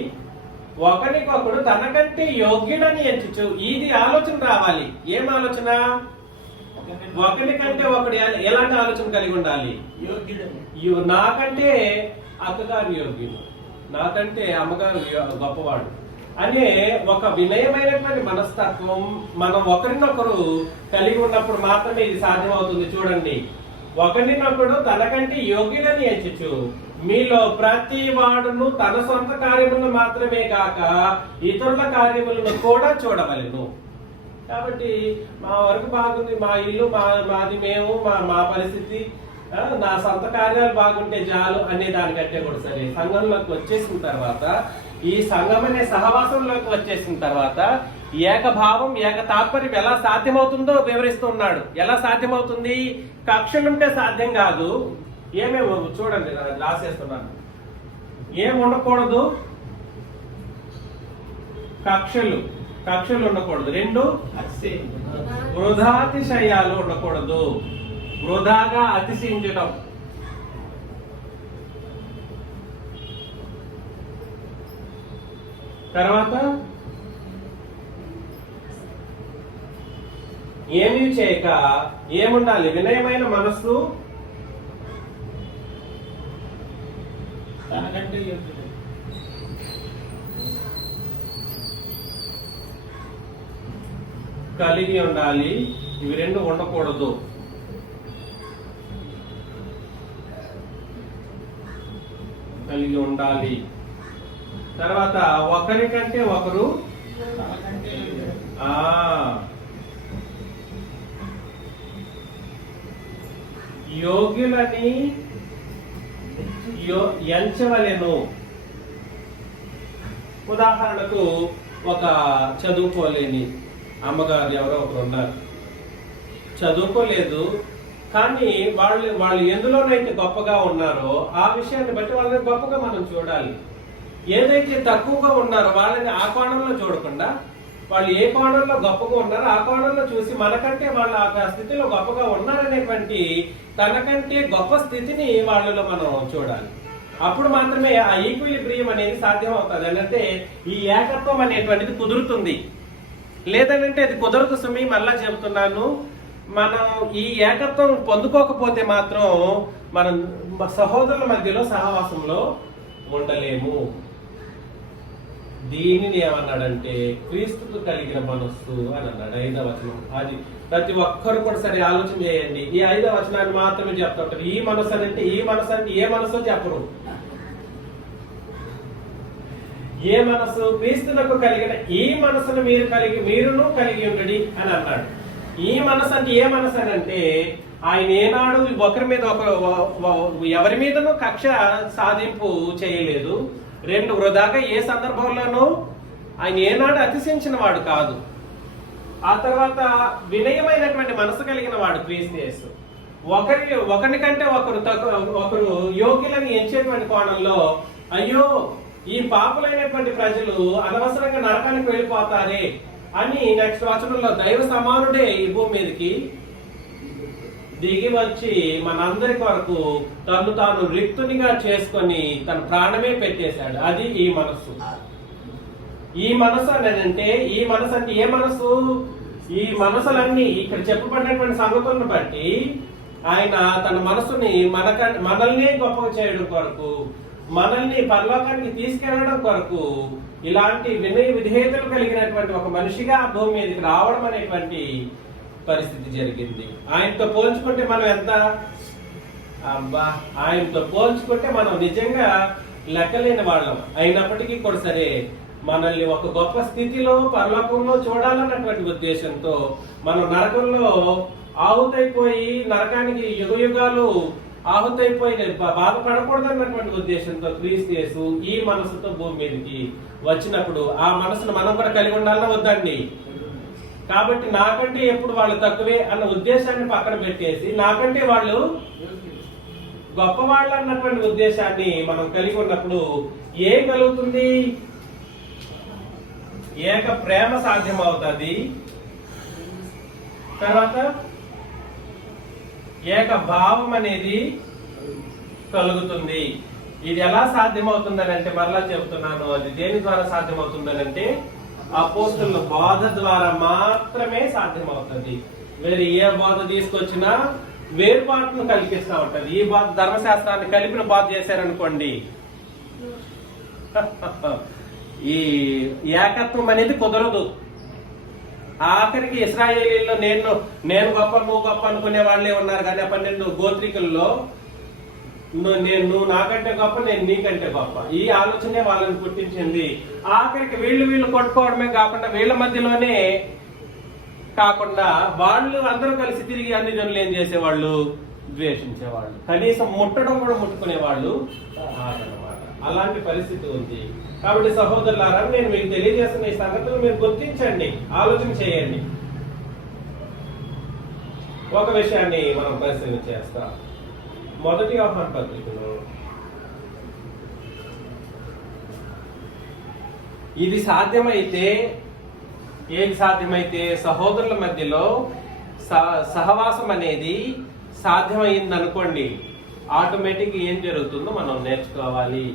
ఒకరికొకడు తనకంటే యోగ్యుడని ఎంచుచు. ఇది ఆలోచన రావాలి. ఏం ఆలోచన? ఒకరికంటే ఒకడు ఎలాంటి ఆలోచన కలిగి ఉండాలి? నాకంటే అక్కగారు యోగ్యుడు, నాకంటే అమ్మగారు గొప్పవాడు అనే ఒక వినయమైనటువంటి మనస్తత్వం మనం ఒకరినొకరు కలిగి ఉన్నప్పుడు మాత్రమే ఇది సాధ్యమవుతుంది. చూడండి, ఒకరినొకడు తనకంటే యోగ్యులని ఎంచుచు మీలో ప్రతి వాడును తన సొంత కార్యములను మాత్రమే కాక ఇతరుల కార్యములను కూడా చూడవలెను. కాబట్టి మా వరకు బాగుంది, మా ఇల్లు మాది, మేము మా పరిస్థితి, నా సొంత కార్యాలు బాగుంటే చాలు అనే దానికంటే కూడా సరే సంఘంలోకి వచ్చేసిన తర్వాత, ఈ సంఘం అనే సహవాసంలోకి వచ్చేసిన తర్వాత ఏకభావం ఏక తాత్పర్యం ఎలా సాధ్యమవుతుందో వివరిస్తున్నాడు. ఎలా సాధ్యమవుతుంది? కక్షలుంటే సాధ్యం కాదు. ఏమేమో చూడండి, రాసేస్తున్నాను. ఏం ఉండకూడదు? కక్షలు ఉండకూడదు. 2 వృధాతిశయాలు ఉండకూడదు. వృధాగా అతిశయించడం. తర్వాత ఏమీ చేయక ఏముండాలి? వినయమైన మనస్సు తనకంటే కలిగి ఉండాలి. ఇవి 2 ఉండకూడదు. కలిగి ఉండాలి. తర్వాత ఒకరికంటే ఒకరు యోగ్యులని ఎంచవలెను. ఉదాహరణకు ఒక చదువుకోలేని అమ్మగారు ఎవరో ఒకరు ఉన్నారు, చదువుకోలేదు, కానీ వాళ్ళు ఎందులోనైతే గొప్పగా ఉన్నారో ఆ విషయాన్ని బట్టి వాళ్ళని గొప్పగా మనం చూడాలి. ఏదైతే తక్కువగా ఉన్నారో వాళ్ళని ఆ కోణంలో చూడకుండా వాళ్ళు ఏ కోణంలో గొప్పగా ఉన్నారో ఆ కోణంలో చూసి మనకంటే వాళ్ళు ఆ స్థితిలో గొప్పగా ఉన్నారనేటువంటి తనకంటే గొప్ప స్థితిని వాళ్ళలో మనం చూడాలి. అప్పుడు మాత్రమే ఆ ఈక్విలిబ్రియం అనేది సాధ్యం అవుతుంది. అంటే ఈ ఏకత్వం అనేటువంటిది కుదురుతుంది. లేదంటే అది కుదరదు సుమి. మళ్ళా చెబుతున్నాను, మనం ఈ ఏకత్వం పొందుకోకపోతే మాత్రం మనం సహోదరుల మధ్యలో సహవాసంలో ఉండలేము. దీనిని ఏమన్నాడంటే క్రీస్తుకు కలిగిన మనస్సు అని అన్నాడు. 5వ వచనం. అది ప్రతి ఒక్కరు కూడా సరే ఆలోచన చేయండి. ఈ 5వ వచనాన్ని మాత్రమే చెప్తుంటారు. ఈ మనసు అంటే ఈ మనసు అంటే ఏ మనసో చెప్పరు. ఏ మనసు? క్రీస్తులకు కలిగిన ఈ మనసును మీరును కలిగి ఉండడి అని అన్నాడు. ఈ మనసు అంటే ఏ మనసు అని అంటే ఆయన ఏనాడు ఒకరి మీద ఎవరి మీదనూ కక్ష సాధింపు చేయలేదు. వృధాగా ఏ సందర్భంలోనూ ఆయన ఏనాడు అతిశయించిన వాడు కాదు. ఆ తర్వాత వినయమైనటువంటి మనసు కలిగిన వాడు క్రీస్తు యేసు. ఒకరికంటే ఒకరు యోగ్యులని ఎంచేటువంటి కోణంలో అయ్యో ఈ పాపులైనటువంటి ప్రజలు అనవసరంగా నరకానికి వెళ్ళిపోతారే అని నెక్స్ట్ వచనంలో దైవ సమానుడే ఈ భూమి మీదకి దిగి వచ్చి మనందరి కొరకు తను తాను రిక్తునిగా చేసుకొని తన ప్రాణమే పెట్టేశాడు. అది ఈ మనస్సు. ఈ మనసు అంటే ఈ మనసు అంటే ఏ మనసు? ఈ మనసులన్నీ ఇక్కడ చెప్పబడినటువంటి సంగతులను బట్టి ఆయన తన మనసుని మనల్ని గొప్పగా చేయడం కొరకు, మనల్ని పరలోకానికి తీసుకెళ్లడం కొరకు ఇలాంటి వినయ విధేయతలు కలిగినటువంటి ఒక మనిషిగా భూమి మీదకి రావడం అనేటువంటి పరిస్థితి జరిగింది. ఆయనతో పోల్చుకుంటే మనం ఎంత ఆయనతో పోల్చుకుంటే మనం నిజంగా లెక్కలేని వాళ్ళం. అయినప్పటికీ కూడా సరే మనల్ని ఒక గొప్ప స్థితిలో పరలోకంలో చూడాలన్నటువంటి ఉద్దేశంతో మనం నరకంలో ఆహుతైపోయి నరకానికి యుగాలు ఆహుతైపోయి బాధపడకూడదన్నటువంటి ఉద్దేశంతో క్రీస్తు యేసు ఈ మనసుతో భూమి మీదకి వచ్చినప్పుడు ఆ మనసును మనం కూడా కలిగి ఉండాలన్నా వద్దండి. కాబట్టి నాకంటే ఎప్పుడు వాళ్ళు తక్కువే అన్న ఉద్దేశాన్ని పక్కన పెట్టేసి నాకంటే వాళ్ళు గొప్పవాళ్ళు అన్నటువంటి ఉద్దేశాన్ని మనం కలిగి ఉన్నప్పుడు ఏం కలుగుతుంది? ఏక ప్రేమ సాధ్యం అవుతుంది. తర్వాత ఏక భావం అనేది కలుగుతుంది. ఇది ఎలా సాధ్యమవుతుందని అంటే మరలా చెబుతున్నాను, అది దేని ద్వారా సాధ్యమవుతుందని అంటే అపోస్తలుల బోధ ద్వారా మాత్రమే సాధ్యమవుతుంది. వేరే ఏ బోధ తీసుకొచ్చినా వేరుపాటును కల్పిస్తూ ఉంటది. ఈ బోధ ధర్మశాస్త్రాన్ని కలిపిన బోధ చేశారనుకోండి, ఈ ఏకత్వం అనేది కుదరదు. ఆఖరికి ఇశ్రాయేలీల్లో నేను గొప్ప నువ్వు గొప్ప అనుకునే వాళ్ళే ఉన్నారు. కానీ 12 గోత్రికుల్లో నువ్వు నాకంటే గొప్ప, నేను నీకంటే గొప్ప, ఈ ఆలోచనే వాళ్ళని పుట్టించింది. ఆఖరికి వీళ్ళు కొట్టుకోవడమే కాకుండా వీళ్ళ మధ్యలోనే కాకుండా వాళ్ళు అందరూ కలిసి తిరిగి అన్ని జనులు ఏం చేసేవాళ్ళు? ద్వేషించేవాళ్ళు. కనీసం ముట్టడం కూడా ముట్టుకునేవాళ్ళు కాదన్నమాట. అలాంటి పరిస్థితి ఉంది. కాబట్టి సహోదరులారా, నేను మీకు తెలియజేస్తున్న ఈ సంగతులు మీరు గుర్తించండి, ఆలోచన చేయండి. ఒక విషయాన్ని మనం పరిశీలన చేస్తాం. 1 యోహాను పత్రికలో ఇది సాధ్యమైతే, ఏది సాధ్యమైతే సహోదరుల మధ్యలో సహవాసం అనేది సాధ్యమైంది అనుకోండి, ఆటోమేటిక్ ఏం జరుగుతుందో మనం నేర్చుకోవాలి.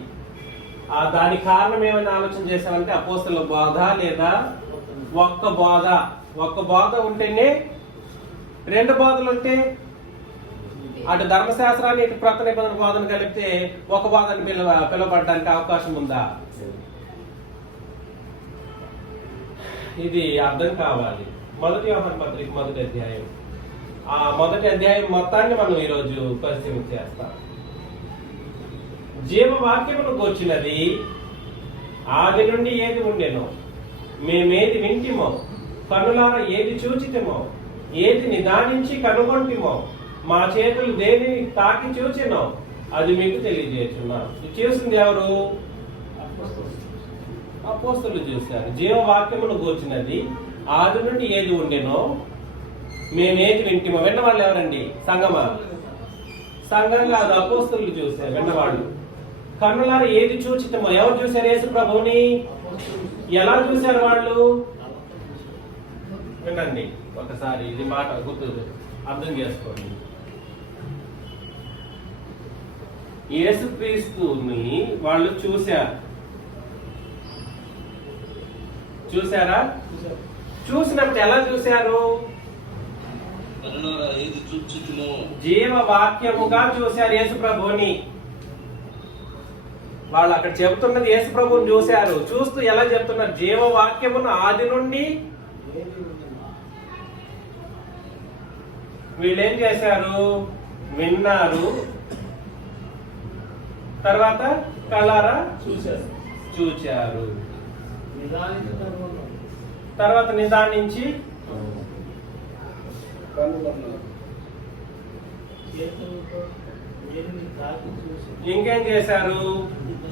దానికి కారణం ఏమైనా ఆలోచన చేసామంటే అపోస్తలుల బోధ లేదా ఒక్క బోధ ఉంటేనే, 2 బోధలు ఉంటే అటు ధర్మశాస్త్రాన్ని ఇటు క్రొత్త నిబంధన బోధన కలిపితే ఒక బోధన పిలువబడడానికి అవకాశం ఉందా? ఇది అర్థం కావాలి. 1 యోహాను పత్రిక 1వ అధ్యాయం, ఆ 1వ అధ్యాయం మొత్తాన్ని మనం ఈరోజు పరిశీలన చేస్తాం. జీవవాక్యమును గూర్చినది ఆది నుండి ఏది ఉండెనో, మేమేది వింటిమో, కనులారా ఏది చూచితిమో, ఏది నిదానించి కనుగొంటిమో, మా చేతులు దేని తాకి చూచినో అది మీకు తెలియజేస్తున్నాను. చూసింది ఎవరు? అపోస్తలులు చూశారు. జీవవాక్యమును గూర్చినది ఆది నుండి ఏది ఉండెనో, మేమేది వింటిమో. విన్నవాళ్ళు ఎవరండి? సంఘమా? సంఘం కాదు, అపోస్తలులు చూశారు విన్నవాళ్ళు. కన్నులారా ఏది చూచితమో, ఎవరు చూశారు? యేసు ప్రభువుని. ఎలా చూశారు వాళ్ళు? వినండి ఒకసారి, ఇది మాట గుర్తు అర్థం చేసుకోండి. యేసుక్రీస్తుని వాళ్ళు చూశారు. చూశారా? చూసినప్పుడు ఎలా చూశారు? జీవవాక్యముగా చూశారు యేసు ప్రభువుని. వాళ్ళు అక్కడ చెబుతున్నది యేసు ప్రభువుని చూశారు. చూస్తూ ఎలా చెప్తున్నారు? జీవవాక్యమును ఆది నుండి వీళ్ళు ఏం చేశారు? విన్నారు, తర్వాత కలారా చూచారు, తర్వాత నిదానించి ఇంకేం చేశారు?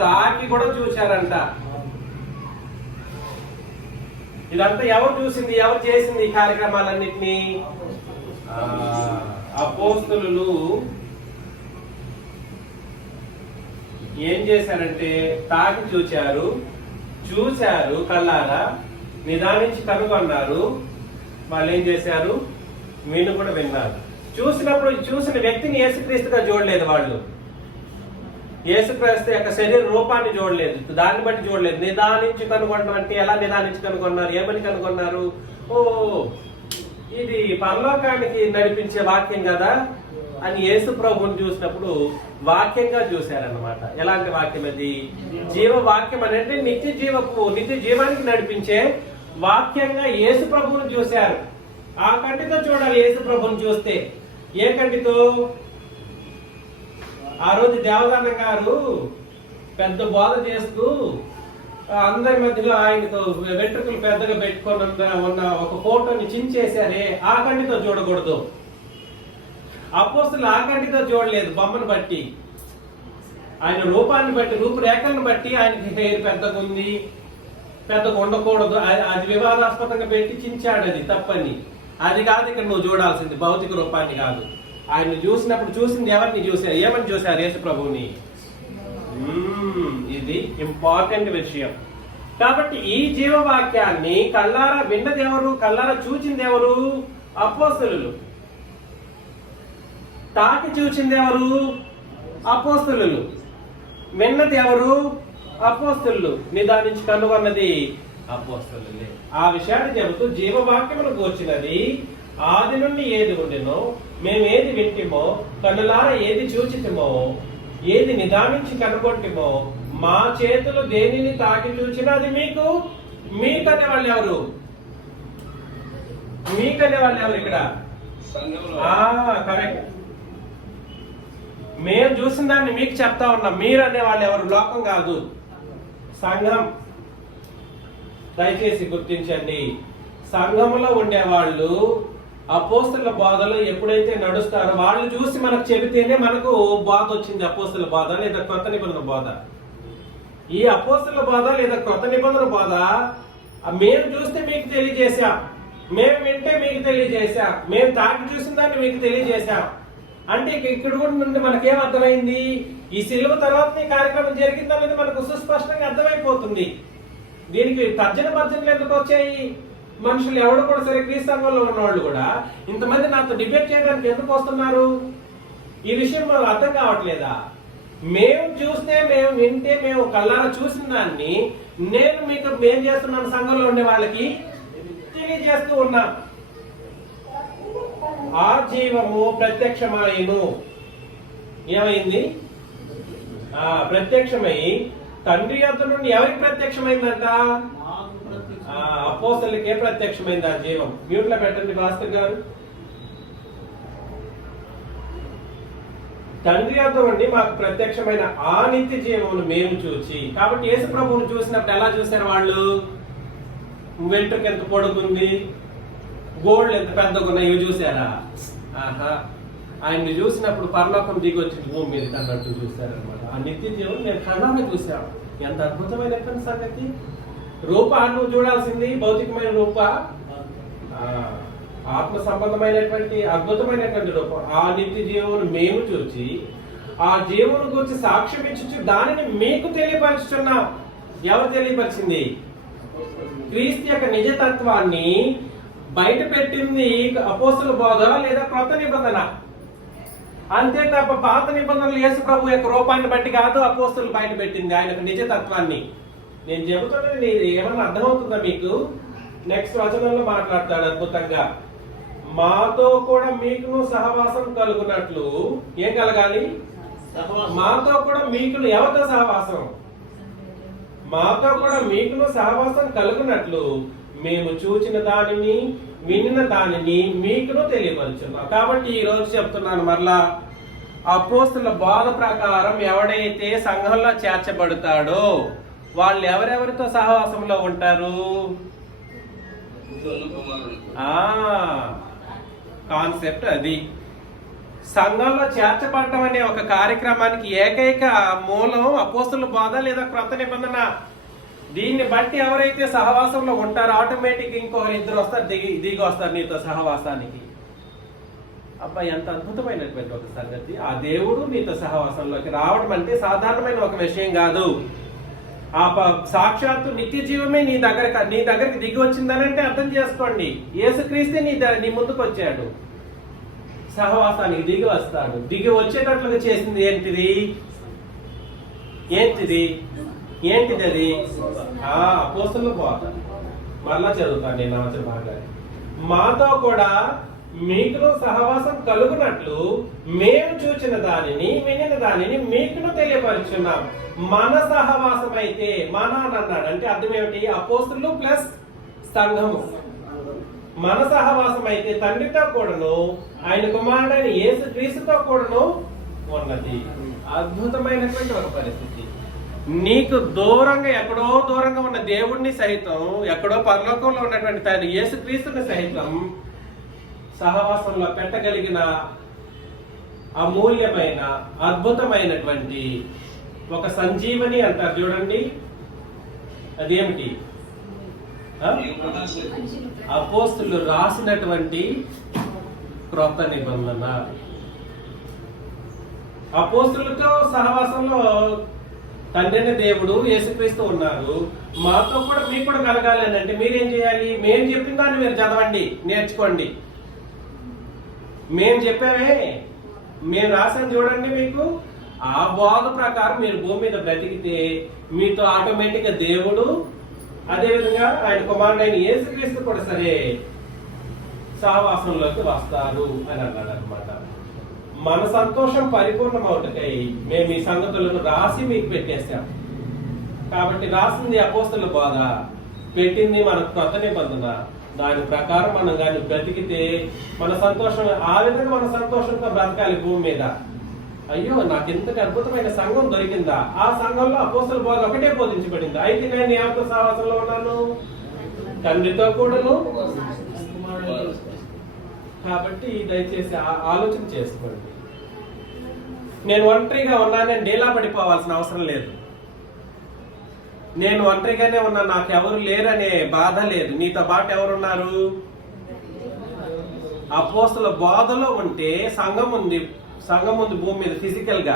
తాకి కూడా చూశారంట. ఇదంతా ఎవరు చూసింది? ఎవరు చేసింది ఈ కార్యక్రమాలన్నింటినీ? అపోస్తలులు ఏం చేశారంటే తాకి చూశారు కళ్ళారా, నిదానించి కనుగొన్నారు. వాళ్ళు ఏం చేశారు? విను కూడా విన్నారు. చూసినప్పుడు చూసిన వ్యక్తిని యేసుక్రీస్తుగా చూడలేదు. వాళ్ళు యేసుక్రీస్తు యొక్క శరీర రూపాన్ని చూడలేదు, దాన్ని బట్టి చూడలేదు. నిదానించి కనుగొనడం అంటే ఎలా నిదానించి కనుగొన్నారు? ఏమని కనుగొన్నారు? ఓ, ఇది పరలోకానికి నడిపించే వాక్యం కదా అని యేసు ప్రభువుని చూసినప్పుడు వాక్యంగా చూశారన్నమాట. ఎలాంటి వాక్యం అది? జీవ వాక్యం అనేది నిత్య జీవానికి నడిపించే వాక్యంగా యేసు ప్రభువుని చూశారు. ఆ కంటితో చూడాలి యేసు ప్రభువుని చూస్తే. ఏ కంటితో? ఆ రోజు దేవదానం గారు పెద్ద బోధ చేస్తూ అందరి మధ్యలో ఆయనతో వెంట్రుకలు పెద్దగా పెట్టుకొని ఉన్న ఒక ఫోటోని చించేశారే, ఆ కంటితో చూడకూడదు. అపోస్తలులు ఆ కంటితో చూడలేదు, బొమ్మను బట్టి, ఆయన రూపాన్ని బట్టి, రూపురేఖలను బట్టి. ఆయనకి హెయిర్ పెద్దగా ఉంది, పెద్దగా ఉండకూడదు, అది వివాదాస్పదంగా పెట్టి చించాడు. అది తప్పని. అది కాదు ఇక్కడ నువ్వు చూడాల్సింది, భౌతిక రూపాన్ని కాదు. ఆయన చూసినప్పుడు చూసింది ఎవరిని చూశారు? ఏమని చూశారు? యేసు ప్రభువుని. ఇది ఇంపార్టెంట్ విషయం. కాబట్టి ఈ జీవవాక్యాన్ని కళ్ళారా విన్నది ఎవరు? కళ్ళారా చూచింది ఎవరు? అపోస్తలులు. తాకి చూచింది ఎవరు? అపోస్తలులు. విన్నది ఎవరు? అపోస్తలులు. నిదానించి కనుగొన్నది అపోస్తలులే. ఆ విషయాన్ని చెబుతూ జీవవాక్యములకు వచ్చినది ఆది నుండి ఏది ఉండెనో, మేమేది వింటిమో, కన్నులారా ఏది చూచితిమో, ఏది నిదానించి కనుగొంటిమో, మా చేతులు దేనిని తాకి చూచినా అది మీకు. మీకనే వాళ్ళు ఎవరు? మీకనే వాళ్ళు ఎవరు ఇక్కడ? కరెక్ట్. మేము చూసిన దాన్ని మీకు చెప్తా ఉన్నాం. మీరు అనే వాళ్ళు ఎవరు? లోకం కాదు, సంఘం. దయచేసి గుర్తించండి. సంఘంలో ఉండేవాళ్ళు అపోస్తలుల బోధలో ఎప్పుడైతే నడుస్తారో వాళ్ళు చూసి మనకు చెబితేనే మనకు బోధ వచ్చింది. అపోస్తలుల బోధ లేదా కొత్త నిబంధన బోధ. ఈ అపోస్తలుల బోధ లేదా కొత్త నిబంధన బోధ మేము చూస్తే మీకు తెలియజేశాం, మేము వింటే మీకు తెలియజేశాం, మేము తాకి చూసిన దాన్ని మీకు తెలియజేశాం. అంటే ఇక్కడ కూడా నుండి మనకేం అర్థమైంది? ఈ సిలువ తర్వాత ఈ కార్యక్రమం జరిగిందనేది మనకు సుస్పష్టంగా అర్థమైపోతుంది. దీనికి తర్జనలు ఎందుకు వచ్చాయి? మనుషులు ఎవరు కూడా సరే, క్రీస్తు సంఘంలో ఉన్న వాళ్ళు కూడా ఇంతమంది నాతో డిబేట్ చేయడానికి ఎందుకు వస్తున్నారు? ఈ విషయం మనకు అర్థం కావట్లేదా? మేము చూస్తే, మేము వింటే, మేము కళ్ళారా చూసిన దాన్ని నేను మీకు ఏం చేస్తున్నాను? సంఘంలో ఉండే వాళ్ళకి తెలియజేస్తూ ఉన్నా. ఆ జీవము ప్రత్యక్షమైను. ఏమైంది? ప్రత్యక్షమై తండ్రి యొద్ద నుండి ఎవరికి ప్రత్యక్షమైందంట? అపోస్తలులకే ప్రత్యక్షమైంది ఆ జీవం. మ్యూట్ లో పెట్టండి భాస్కర్ గారు. తండ్రి యొద్ద నుండి మాకు ప్రత్యక్షమైన ఆ నిత్య జీవమును మేము చూచి. కాబట్టి యేసు ప్రభువును చూసినప్పుడు ఎలా చూశారు వాళ్ళు? వెంట్రుక ఎంత పొడుగుంది, గోళ్ళు ఎంత పెద్దగా ఉన్నాయి, ఇవి చూసారా? ఆయన్ని చూసినప్పుడు పరలోకం దిగి వచ్చింది భూమి మీద అన్నట్టు చూశారనమాట. ఆ నిత్య జీవం నేను కళ్ళారా చూశాను. ఎంత అద్భుతమైనటువంటి సంగతి! రూప నువ్వు చూడాల్సింది భౌతికమైన రూప, ఆత్మ సంబంధమైనటువంటి అద్భుతమైనటువంటి రూపం. ఆ నిత్య జీవమును మేము చూచి ఆ జీవమును గురించి సాక్ష్యం ఇచ్చి దానిని మీకు తెలియపరుచున్నాం. ఎవరు తెలియపరిచింది? క్రీస్తు యొక్క నిజతత్వాన్ని బయట పెట్టింది అపోస్తలుల బోధ లేదా కొత్త నిబంధన. అంతే తప్ప పాత నిబంధనలు యేసు ప్రభు యొక్క రూపాన్ని బట్టి కాదు అపోస్తలులు బయట పెట్టింది ఆయన నిజతత్వాన్ని. నేను చెబుతున్నది ఏమన్నా అర్థమవుతుందా మీకు? నెక్స్ట్ వచనంలో మాట్లాడతాడు అద్భుతంగా. మాతో కూడా మీకును సహవాసం కలుగునట్లు. ఏం కలగాలి? మాతో కూడా మీకును. ఎవరితో సహవాసం? మాతో కూడా మీకును సహవాసం కలుగునట్లు మేము చూచిన దానిని వినిన దానిని మీకును తెలియపరుచున్నాం. కాబట్టి ఈ రోజు చెప్తున్నాను మరలా, అపోస్తుల బోధ ప్రకారం ఎవడైతే సంఘంలో చేర్చబడతాడో వాళ్ళు ఎవరెవరితో సహవాసంలో ఉంటారు? కాన్సెప్ట్ అది. సంఘంలో చేర్చబడటం అనే ఒక కార్యక్రమానికి ఏకైక మూలం అపోస్తుల బోధ లేదా క్రొత్త నిబంధన. దీన్ని బట్టి ఎవరైతే సహవాసంలో ఉంటారో ఆటోమేటిక్ ఇంకొకరు ఇద్దరు వస్తారు, దిగి వస్తారు నీతో సహవాసానికి. అబ్బా, ఎంత అద్భుతమైనటువంటి ఒక సంగతి! ఆ దేవుడు నీతో సహవాసంలోకి రావడం అంటే సాధారణమైన ఒక విషయం కాదు. ఆ సాక్షాత్తు నిత్య జీవమే నీ దగ్గరికి దిగి వచ్చిందనంటే అర్థం చేసుకోండి, యేసుక్రీస్తే నీ ముందుకు వచ్చాడు, సహవాసానికి దిగి వస్తాడు. దిగి వచ్చేటట్లుగా చేసింది ఏంటిది? అది అపోస్తలుల బోధ. మళ్ళా చదువుతాను నేను అవసరం బాగా. మాతో కూడా మీకును సహవాసం కలుగునట్లు మేము చూచిన దానిని వినిన దానిని మీకును తెలియపరుచున్నాం. మన సహవాసం అయితే, మన అన్నాడు అంటే అర్థం ఏమిటి? అపోస్తులు ప్లస్ సంఘము. మన సహవాసం అయితే తండ్రితో కూడాను ఆయన కుమారుడైన యేసుక్రీస్తుతో కూడాను ఉన్నది. అద్భుతమైనటువంటి ఒక పరిస్థితి. నీకు దూరంగా, ఎక్కడో దూరంగా ఉన్న దేవుణ్ణి సహితం, ఎక్కడో పరలోకంలో ఉన్నటువంటి తన యేసుక్రీస్తుని సహితం సహవాసంలో పెట్టగలిగిన అమూల్యమైన అద్భుతమైనటువంటి ఒక సంజీవని అంటారు చూడండి, అదేమిటి? అపోస్తులు రాసినటువంటి క్రొత్త నిబంధన. అపోస్తులతో సహవాసంలో తండ్రిని దేవుడు యేసుక్రీస్తు ఉన్నారు. మాతో కూడా మీకు కూడా కలగాలి అని అంటే మీరేం చేయాలి? మేము చెప్పిన దాన్ని మీరు చదవండి, నేర్చుకోండి. మేము చెప్పామే, మేము రాసాను చూడండి. మీకు ఆ బోధ ప్రకారం మీరు భూమి మీద బ్రతికితే మీతో ఆటోమేటిక్ గా దేవుడు, అదేవిధంగా ఆయన కుమారుడైన యేసుక్రీస్తు కూడా సరే సహవాసంలోకి వస్తారు అని అన్నాడు అనమాట. మన సంతోషం పరిపూర్ణమవుటకై మేము ఈ సంగతులను రాసి మీకు పెట్టేస్తాం. కాబట్టి రాసింది అపోస్తలుల బోధ, పెట్టింది మన క్రొత్త నిబంధన. దాని ప్రకారం మనం కానీ బ్రతికితే మన సంతోషం, ఆ విధంగా మన సంతోషంతో బ్రతకాలి భూమి మీద. అయ్యో, నాకు ఇంతటి అద్భుతమైన సంఘం దొరికిందా? ఆ సంఘంలో అపోస్తలుల బోధ ఒకటే బోధించబడింది. అయితే నేను ఎవరితో సహవాసంలో ఉన్నాను? తండ్రితో కూడాను. కాబట్టి దయచేసి ఆలోచన చేసుకోండి. నేను ఒంటరిగా ఉన్నానని డేలా పడిపోవాల్సిన అవసరం లేదు. నేను ఒంటరిగానే ఉన్నా, నాకు ఎవరు లేరనే బాధ లేదు. నీతో పాటు ఎవరున్నారు? అపోస్తలుల బోధలో ఉంటే సంఘం ఉంది. సంఘం ఉంది భూమి మీద ఫిజికల్ గా,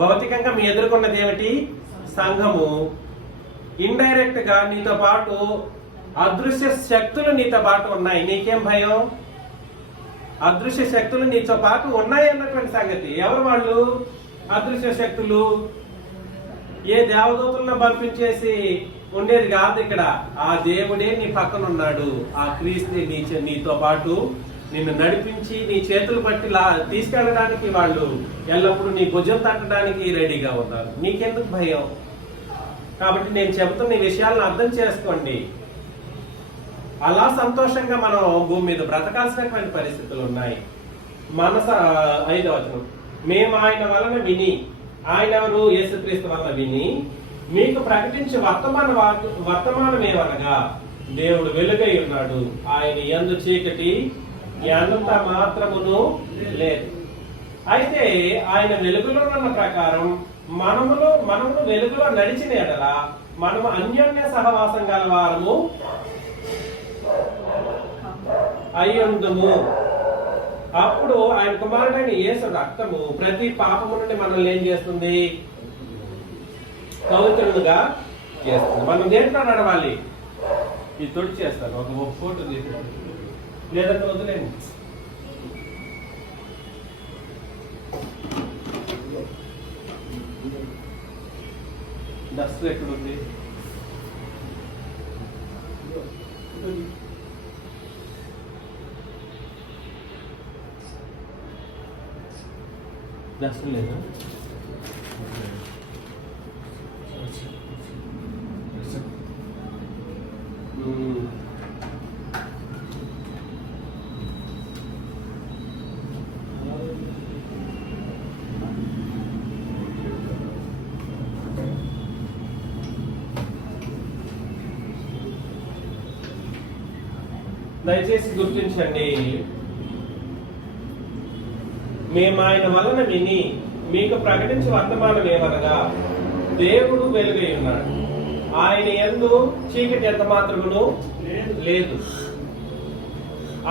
భౌతికంగా మీ ఎదుర్కొన్నది ఏమిటి? సంఘము. ఇండైరెక్ట్ గా నీతో పాటు అదృశ్య శక్తులు నీతో పాటు ఉన్నాయి. నీకేం భయం? అదృశ్య శక్తులు నీతో పాటు ఉన్నాయి అన్నటువంటి సంగతి. ఎవరు వాళ్ళు అదృశ్య శక్తులు? ఏ దేవదూతలను పంపించేసి ఉండేది కాదు ఇక్కడ. ఆ దేవుడే నీ పక్కన ఉన్నాడు. ఆ క్రీస్తు నీతో పాటు నిన్ను నడిపించి నీ చేతులు పట్టి తీసుకెళ్ళడానికి వాళ్ళు ఎల్లప్పుడూ నీ భుజం తట్టడానికి రెడీగా ఉన్నారు. నీకెందుకు భయం? కాబట్టి నేను చెబుతున్న ఈ విషయాలను అర్థం చేసుకోండి. అలా సంతోషంగా మనం భూమి మీద బ్రతకాల్సినటువంటి పరిస్థితులు ఉన్నాయి. 5వ వచనం, మేము ఆయన వలన విని, ఆయన ఎవరు? యేసుక్రీస్తు వలన విని మీకు ప్రకటించే వర్తమానం ఏమనగా దేవుడు వెలుగై ఉన్నాడు, ఆయన యందు చీకటి ఎంత మాత్రమును లేదు. అయితే ఆయన వెలుగులో ఉన్న ప్రకారం మనమును వెలుగులో నడిచిన ఎడల మనము అన్యోన్య సహవాసం గలవారము అయ్యుందుము. అప్పుడు ఆయన కుమారుడైన యేసు రక్తము ప్రతి పాపము నుండి మనల్ని ఏం చేస్తుంది? పవిత్రులుగా చేస్తుంది. మనం దేంట్లో నడవాలి? ఇది తొడి చేస్తాను, ఒక ఫోటో తీసి లేదంటే వదిలేండి. డస్ట్ ఎక్కడుంది? డస్ట్ లేదా? దయచేసి గుర్తించండి. మేము ఆయన వలన విని మీకు ప్రకటించే వర్తమానం ఏమనగా, దేవుడు వెలుగై ఉన్నాడు, ఆయన యందు చీకటి ఎంత మాత్రమును లేదు.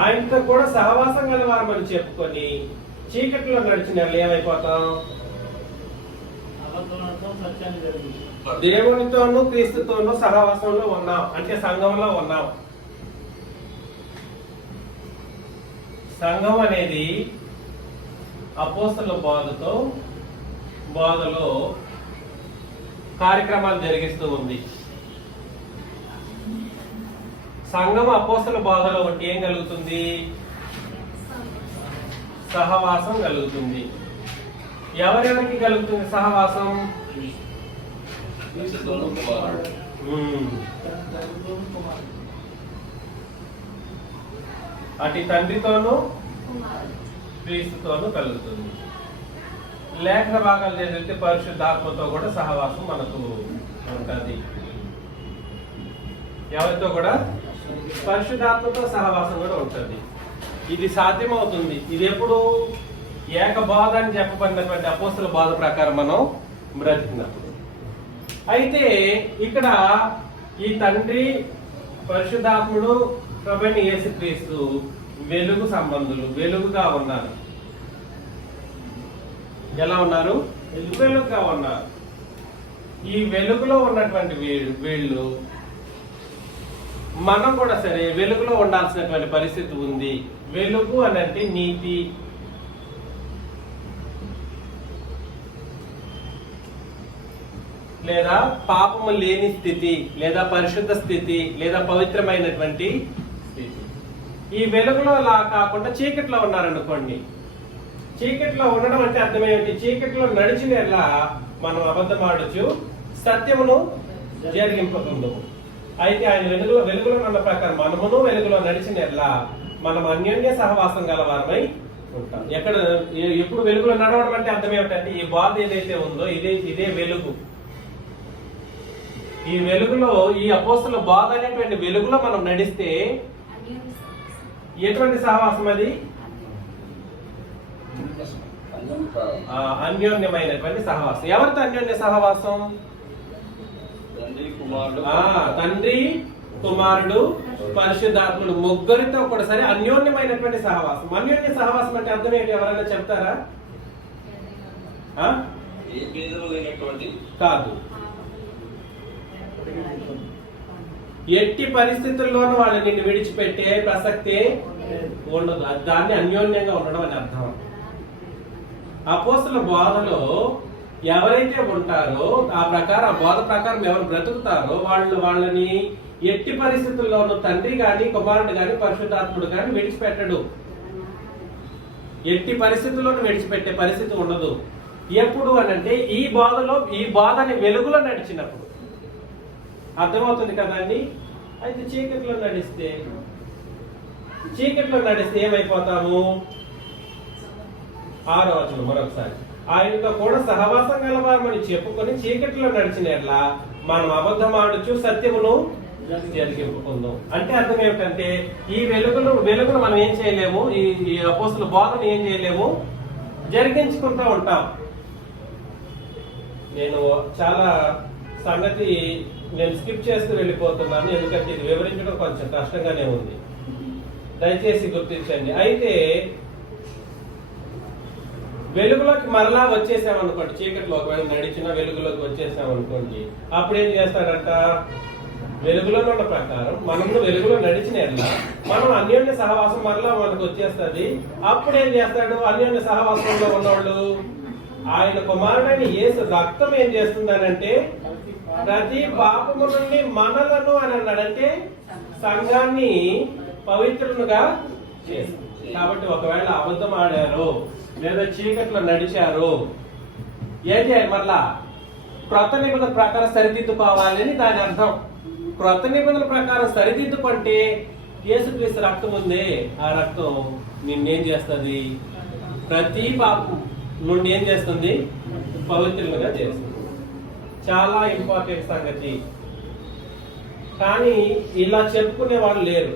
ఆయనతో కూడా సహవాసం గలవారమని చెప్పుకొని చీకటిలో నడిచిన ఏమైపోతాం? దేవునితోనూ క్రీస్తుతోనూ సహవాసంలో ఉన్నాం, అంటే సంఘంలో ఉన్నాం. సంఘం అనేది అపోస్తలుల బోధలో కార్యక్రమాలు జరిగిస్తూ ఉంది. సంఘం అపోస్తలుల బోధలో ఒకటి ఏం కలుగుతుంది? సహవాసం కలుగుతుంది. ఎవరెవరికి కలుగుతుంది సహవాసం? అటు తండ్రితోనూ క్రీస్తుతోనూ కలుగుతుంది. లేఖన భాగాలు చదివితే పరిశుద్ధాత్మతో కూడా సహవాసం మనకు ఉంటుంది. ఎవరితో కూడా? పరిశుద్ధాత్మతో సహవాసం కూడా ఉంటుంది. ఇది సాధ్యమవుతుంది. ఇది ఎప్పుడు? ఏక బాధ అని చెప్పబడినటువంటి అపోస్తల బాధ ప్రకారం మనం బ్రతికినప్పుడు. అయితే ఇక్కడ ఈ తండ్రి, పరిశుద్ధాత్ముడు, ప్రభువైన యేసుక్రీస్తు వెలుగు సంబంధులు, వెలుగుగా ఉన్నారు. ఎలా ఉన్నారు? వెలుగుగా ఉన్నారు. ఈ వెలుగులో ఉన్నటువంటి వీళ్ళు మనం కూడా సరే వెలుగులో ఉండాల్సినటువంటి పరిస్థితి ఉంది. వెలుగు అని అంటే నీతి, లేదా పాపము లేని స్థితి, లేదా పరిశుద్ధ స్థితి, లేదా పవిత్రమైనటువంటి స్థితి. ఈ వెలుగులో అలా కాకుండా చీకట్లో ఉన్నారనుకోండి. చీకట్లో ఉండడం అంటే అర్థం ఏమిటి? చీకట్లో నడిచిన ఎలా మనం అబద్ధమాడొచ్చు, సత్యమును జరిగింపకుందు. అయితే ఆయన వెలుగులో ఉన్న ప్రకారం మనమును వెలుగులో నడిచిన ఎలా మనం అన్యోన్య సహవాసం గలవారమై ఉంటాం. ఎప్పుడు వెలుగులో నడవడం అంటే అర్థం ఏమిటంటే ఈ బాధ ఏదైతే ఉందో ఇదే వెలుగు. ఈ వెలుగులో, ఈ అపోస్తలుల బాధ అనేటువంటి వెలుగులో మనం నడిస్తే ఎటువంటి సహవాసం అది? అన్యోన్యమైనటువంటి సహవాసం. ఎవరితో అన్యోన్య సహవాసం? తండ్రి, కుమారుడు, పరిశుద్ధాత్ముడు ముగ్గురితో కూడా సరే అన్యోన్యమైనటువంటి సహవాసం. అన్యోన్య సహవాసం అంటే అర్థం ఏంటి? ఎవరైనా చెప్తారా? కాదు. ఎట్టి పరిస్థితుల్లోనూ వాళ్ళు నిన్ను విడిచిపెట్టే ప్రసక్తే ఉండదు. దాన్ని అన్యోన్యంగా ఉండడం అని అర్థం. అపోస్తలుల బోధలో ఎవరైతే ఉంటారో ఆ బోధ ప్రకారం ఎవరు బ్రతుకుతారో వాళ్ళని ఎట్టి పరిస్థితుల్లోనూ తండ్రి గాని, కుమారుడు గాని, పరిశుద్ధాత్ముడు గాని విడిచిపెట్టడు. ఎట్టి పరిస్థితుల్లోనూ విడిచిపెట్టే పరిస్థితి ఉండదు. ఎప్పుడు అనంటే ఈ బోధని వెలుగులో నడిచినప్పుడు. అర్థమవుతుంది కదండి? అయితే చీకట్లో నడిస్తే ఏమైపోతాము? 6వ వచనం మరొకసారి. ఆయనతో కూడా సహవాసం గలవారమని చెప్పుకొని చీకట్లో నడిచిన ఎట్లా మనం అబద్ధమాడుచు సత్యమును జరిగింపుకుందాం. అంటే అర్థం ఏమిటంటే ఈ వెలుగును మనం ఏం చేయలేము, ఈ అపోస్తలుల బోధను ఏం చేయలేము, జరిగించుకుంటూ ఉంటాం. నేను చాలా సంగతి స్కిప్ చేస్తూ వెళ్ళిపోతున్నాను, ఎందుకంటే ఇది వివరించడం కొంచెం కష్టంగానే ఉంది. దయచేసి గుర్తించండి. అయితే వెలుగులోకి మరలా వచ్చేసామనుకోండి, చీకట్లో ఒకవేళ నడిచిన వెలుగులోకి వచ్చేసామనుకోండి, అప్పుడు ఏం చేస్తాడంట? వెలుగులో ఉన్న ప్రకారం మనము వెలుగులో నడిచిన ఎట్లా మనం అన్యోన్య సహవాసం మరలా మనకు వచ్చేస్తుంది. అప్పుడు ఏం చేస్తాడు? అన్యోన్య సహవాసంలో ఉన్నవాళ్ళు ఆయన కుమారుడైన యేసు రక్తం ఏం చేస్తుందనంటే ప్రతి పాపము నుండి మనలను అని అన్నాడంటే సంఘాన్ని పవిత్రులుగా చేస్తుంది. కాబట్టి ఒకవేళ అబద్ధం ఆడారు లేదా చీకట్లో నడిచారు, ఏం చేయాలి? మరలా క్రొత్త నిబంధన ప్రకారం సరిదిద్దుకోవాలని దాని అర్థం. క్రొత్త నిబంధన ప్రకారం సరిదిద్దుకుంటే యేసుక్రీస్తు రక్తం ఉంది, ఆ రక్తం నిన్నేం చేస్తుంది? ప్రతి పాపం నుండి ఏం చేస్తుంది? పవిత్రులుగా చేస్తుంది. చాలా ఇంపార్టెంట్ సంగతి. కానీ ఇలా చెప్పుకునే వాళ్ళు లేరు.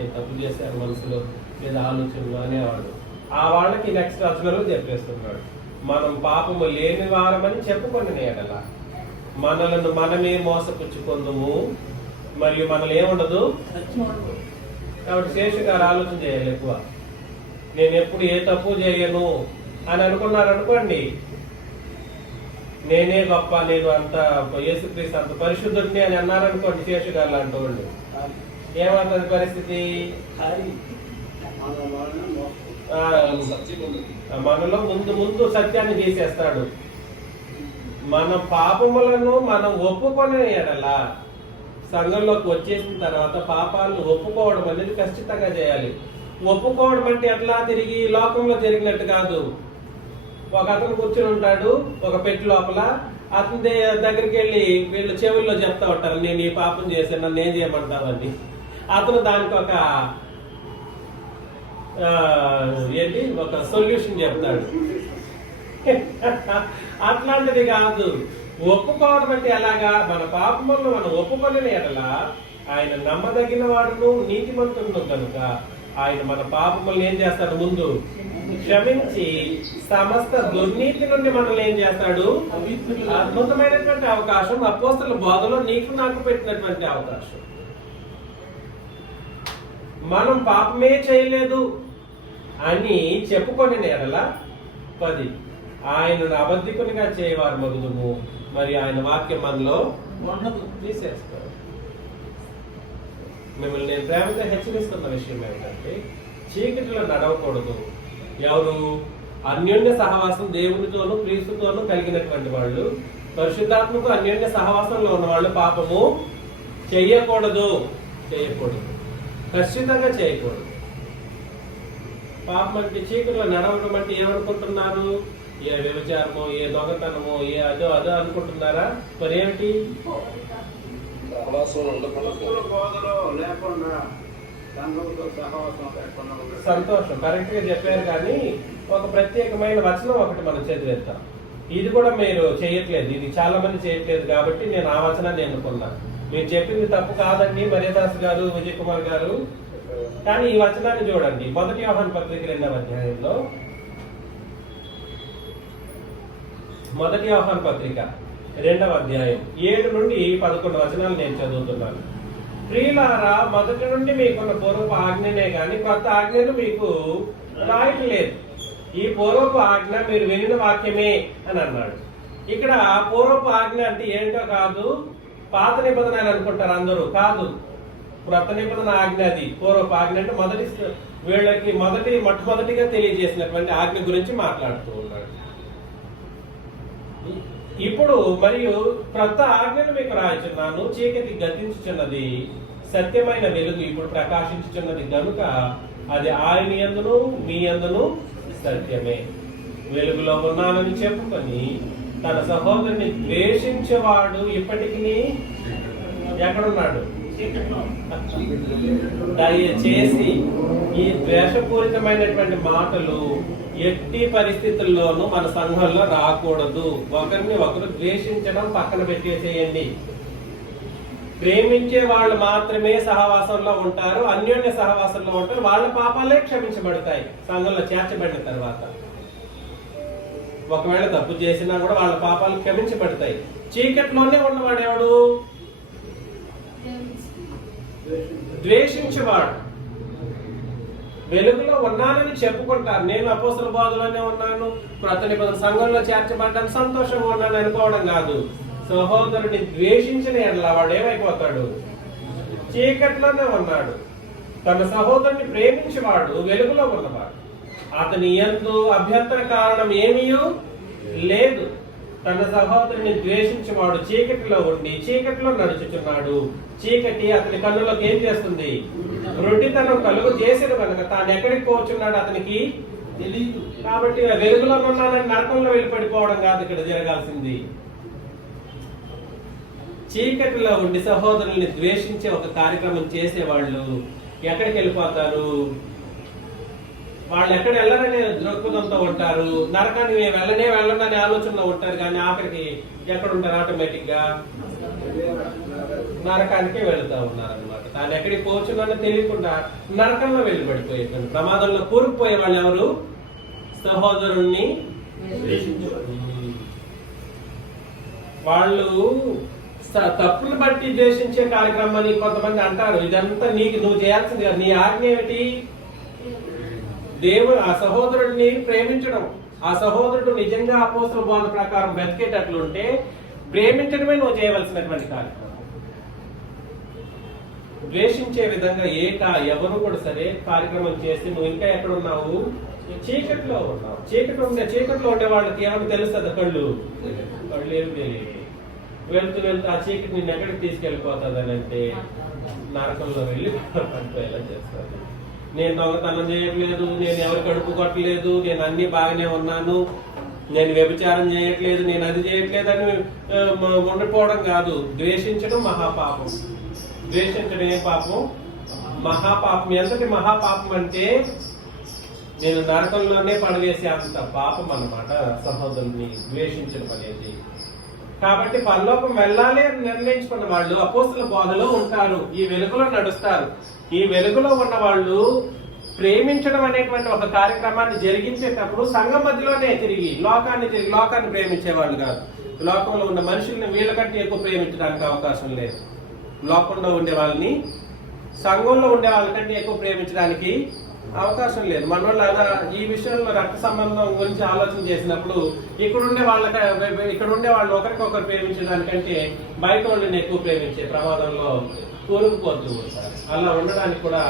ఏ తప్పు చేశారు మనసులో లేదా ఆలోచనలు అనేవాడు. ఆ వాళ్ళకి నెక్స్ట్ వచనంలో చెప్పేస్తున్నాడు, మనం పాపము లేని వారమని చెప్పుకొని నేడల మనలను మనమే మోసపుచ్చుకుందుము మరియు మనలో ఏముండదు. కాబట్టి శేషు గారు ఆలోచన చేయాలి ఎక్కువ, నేను ఎప్పుడు ఏ తప్పు చేయను అని అనుకున్నారు అనుకోండి, నేనే గొప్ప, నేను అంత యేసుక్రీస్తు అంత పరిశుద్ధుడిని అని అన్నారనుకోండి శేషు గారు లాంటి వాళ్ళు, ఏమవుతుంది పరిస్థితి? మనలో ముందు ముందు సత్యాన్ని తీసేస్తాడు. మన పాపములను మనం ఒప్పుకొని ఎడల సంఘంలోకి వచ్చేసిన తర్వాత పాపాలను ఒప్పుకోవడం అనేది ఖచ్చితంగా చేయాలి. ఒప్పుకోవడం అంటే ఎట్లా తిరిగి లోకంలో జరిగినట్టు కాదు. ఒక అతను కూర్చుని ఉంటాడు ఒక పెట్టి లోపల, అతని దగ్గరికి వెళ్ళి వీళ్ళు చెవుల్లో చెప్తా ఉంటారు, నేను ఈ పాపం చేశాను, నన్ను ఏం చేయమంటావని. అతను దానికి ఒక సొల్యూషన్ చెప్తాడు. అట్లాంటిది కాదు. ఒప్పుకోవడం అంటే ఎలాగా? మన పాపములను మనం ఒప్పుకొని ఎడలా ఆయన నమ్మదగిన వాడును నీతిమంతుడు కనుక ఆయన మన పాపములను ఏం చేస్తాడు? ముందు క్షమించి సమస్త దుర్నీతి నుండి మనల్ని ఏం చేస్తాడు? అద్భుతమైనటువంటి అవకాశం అపోస్తలుల బోధలో నీకు నాకు పెట్టినటువంటి అవకాశం. మనం పాపమే చేయలేదు అని చెప్పుకొని ఎడల 10 ఆయనను అబద్ధికునిగా చేయవారు మగుదుము, మరి ఆయన వాక్యం మనలో తీసేస్తారు. మిమ్మల్ని నేను ప్రేమగా హెచ్చరిస్తున్న విషయం ఏంటంటే చీకటిలో నడవకూడదు. ఎవరు? అన్యోన్య సహవాసం దేవునితోనూ క్రీస్తుతోనూ కలిగినటువంటి వాళ్ళు, పరిశుద్ధాత్మకు అన్యోన్య సహవాసంలో ఉన్న వాళ్ళు పాపము చేయకూడదు. ఖచ్చితంగా చేయకూడదు. పాపం అంటే చీకటిలో నడవడం అంటే ఏమనుకుంటున్నారు? ఏ వ్యభిచారమో, ఏ దొంగతనమో, ఏ అదో అనుకుంటున్నారా? మరి ఏమిటి? సంతోషం, కరెక్ట్ గా చెప్పారు. కానీ ఒక ప్రత్యేకమైన వచనం ఒకటి మనం చదివేద్దాం. ఇది కూడా మీరు చేయట్లేదు, ఇది చాలా మంది చేయట్లేదు కాబట్టి నేను ఆ వచనాన్ని ఎన్నుకున్నా. మీరు చెప్పింది తప్పు కాదండి మర్యాదాస్ గారు, విజయ్ కుమార్ గారు, కానీ ఈ వచనాన్ని చూడండి. 1 యోహాను పత్రిక 2వ అధ్యాయంలో, 1 యోహాను పత్రిక 2వ అధ్యాయం 7 నుండి 11 వచనాలు నేను చదువుతున్నాను. ప్రియులారా, మొదటి నుండి మీకున్న పూర్వపు ఆజ్ఞనే గాని కొత్త ఆజ్ఞను మీకు రాయట్లేదు. ఈ పూర్వపు ఆజ్ఞ మీరు వినిన వాక్యమే అని అన్నాడు. ఇక్కడ పూర్వపు ఆజ్ఞ అంటే ఏంటో కాదు, పాత నిబంధనలు అనుకుంటారు అందరూ. కాదు, క్రొత్త నిబంధన ఆజ్ఞ. అది పూర్వపు ఆజ్ఞ అంటే వీళ్ళకి మొట్టమొదటిగా తెలియజేసినటువంటి ఆజ్ఞ గురించి మాట్లాడుతూ ఉన్నాడు. ఇప్పుడు మరియు క్రొత్త ఆజ్ఞను మీకు రాయుచున్నాను, చీకటి గతించుచున్నది, సత్యమైన వెలుగు ఇప్పుడు ప్రకాశించుచున్నది గనుక అది ఆయన యందును మీ యందును సత్యమే. వెలుగులో ఉన్నానని చెప్పుకొని తన సహోదరుని ద్వేషించేవాడు ఇప్పటికీ ఎక్కడున్నాడు? దయచేసి ఈ ద్వేషపూరితమైనటువంటి మాటలు ఎట్టి పరిస్థితుల్లోనూ మన సంఘంలో రాకూడదు. ఒకరిని ఒకరు ద్వేషించడం పక్కన పెట్టేసేయండి. ప్రేమించే వాళ్ళు మాత్రమే సహవాసంలో ఉంటారు, అన్యోన్య సహవాసంలో ఉంటారు. వాళ్ళ పాపాలే క్షమించబడతాయి సంఘంలో చేర్చబడిన తర్వాత. ఒకవేళ తప్పు చేసినా కూడా వాళ్ళ పాపాలు క్షమించబడతాయి. చీకట్లోనే ఉన్నవాడు ఎవడు? ద్వేషించేవాడు. వెలుగులో ఉన్నానని చెప్పుకుంటారు, నేను అపోస్తలుల బోధలోనే ఉన్నాను, క్రొత్త నిబంధన సంఘంలో చేర్చబడ్డాను, సంతోషంగా ఉన్నాను అనుకోవడం కాదు. సహోదరుని ద్వేషించిన ఎడల వాడు ఏమైపోతాడు? చీకట్లోనే ఉన్నాడు. తన సహోదరుని ప్రేమించేవాడు వెలుగులో ఉన్నవాడు. అతని యందు అభ్యంతర కారణం ఏమీ లేదు. తన సహోదరుని ద్వేషించేవాడు చీకటిలో ఉండి చీకటిలో నడుచుచున్నాడు. చీకటి అతని కన్నులకు ఏం చేస్తుంది? రొట్టితనం కలుగు చేసిన కనుక తాను ఎక్కడికి పోచున్నాడు అతనికి తెలియదు. కాబట్టి వెలుగులో ఉన్నానని నరకంలో వెళ్ళిపడిపోవడం కాదు ఇక్కడ జరగాల్సింది. చీకటిలో ఉండి సహోదరుల్ని ద్వేషించే ఒక కార్యక్రమం చేసేవాళ్ళు ఎక్కడికి వెళ్ళిపోతారు? వాళ్ళు ఎక్కడ వెళ్ళరనే దృక్పథంతో ఉంటారు. నరకాన్ని వెళ్ళనే వెళ్ళనని ఆలోచనలో ఉంటారు. కానీ ఆఖరికి ఎక్కడ ఉంటారు? ఆటోమేటిక్ గా నరకానికి వెళుతూ ఉన్నారనమాట. తాను ఎక్కడికి పోచున్నానో తెలియకుండా నరకంలో వెళ్ళి పడిపోయేటువంటి ప్రమాదంలో కూరుకుపోయే వాళ్ళు ఎవరు? సహోదరుణ్ణి వాళ్ళు తప్పులు బట్టి ద్వేషించే కార్యక్రమాన్ని కొంతమంది అంటారు. ఇదంతా నీకు నువ్వు చేయాల్సింది కాదు. నీ ఆజ్ఞ ఏమిటి? దేవుడు ఆ సహోదరుడిని ప్రేమించడం. ఆ సహోదరుడు నిజంగా అపోస్తల బోధ ప్రకారం బ్రతికేటట్లుంటే ప్రేమించడమే నువ్వు చేయవలసినటువంటి కార్యక్రమం. ద్వేషించే విధంగా ఎవరు కూడా సరే కార్యక్రమం చేస్తే నువ్వు ఇంకా ఎక్కడ ఉన్నావు? చీకట్లో ఉన్నావు. చీకట్లో ఉండే వాళ్ళకి ఏమైనా తెలుస్తుంది? కళ్ళు ఏమి తెలియదు. వెళ్తూ ఆ చీకటి నిన్ను ఎక్కడికి తీసుకెళ్ళిపోతుంది అని అంటే నరకంలో వెళ్ళి పడిపోయేలా చేస్తారు. నేను దొంగతనం చేయట్లేదు, నేను ఎవరు కడుపు కొట్టలేదు, నేను అన్ని బాగానే ఉన్నాను, నేను వ్యభిచారం చేయట్లేదు, నేను అది చేయట్లేదు అని ఉండిపోవడం కాదు. ద్వేషించడం మహాపాపం. ద్వేషించడం ఏ పాపం? మహాపాపం. ఎంతటి మహాపాపం అంటే నేను నరకంలోనే పడవేసే అంత పాపం అన్నమాట సహోదరుని ద్వేషించడం అనేది. కాబట్టి పరలోకం వెళ్ళాలి అని నిర్ణయించుకున్న వాళ్ళు అపోస్తల బోధలో ఉంటారు, ఈ వెలుగులో నడుస్తారు. ఈ వెలుగులో ఉన్న వాళ్ళు ప్రేమించడం అనేటువంటి ఒక కార్యక్రమాన్ని జరిగించేటప్పుడు సంఘం మధ్యలోనే తిరిగి లోకాన్ని ప్రేమించే వాళ్ళు కాదు. లోకంలో ఉన్న మనుషుల్ని వీళ్ళకంటే ఎక్కువ ప్రేమించడానికి అవకాశం లేదు. లోకంలో ఉండే వాళ్ళని సంఘంలో ఉండే వాళ్ళకంటే ఎక్కువ ప్రేమించడానికి అవకాశం లేదు. మన వాళ్ళు అలా ఈ విషయంలో రక్త సంబంధం గురించి ఆలోచన చేసినప్పుడు ఇక్కడ ఉండే వాళ్ళు ఒకరికొకరు ప్రేమించడానికంటే బయట వాళ్ళని ఎక్కువ ప్రేమించే ప్రమాదంలో కూరుకుపోతూ ఉంటారు. అలా ఉండడానికి కూడా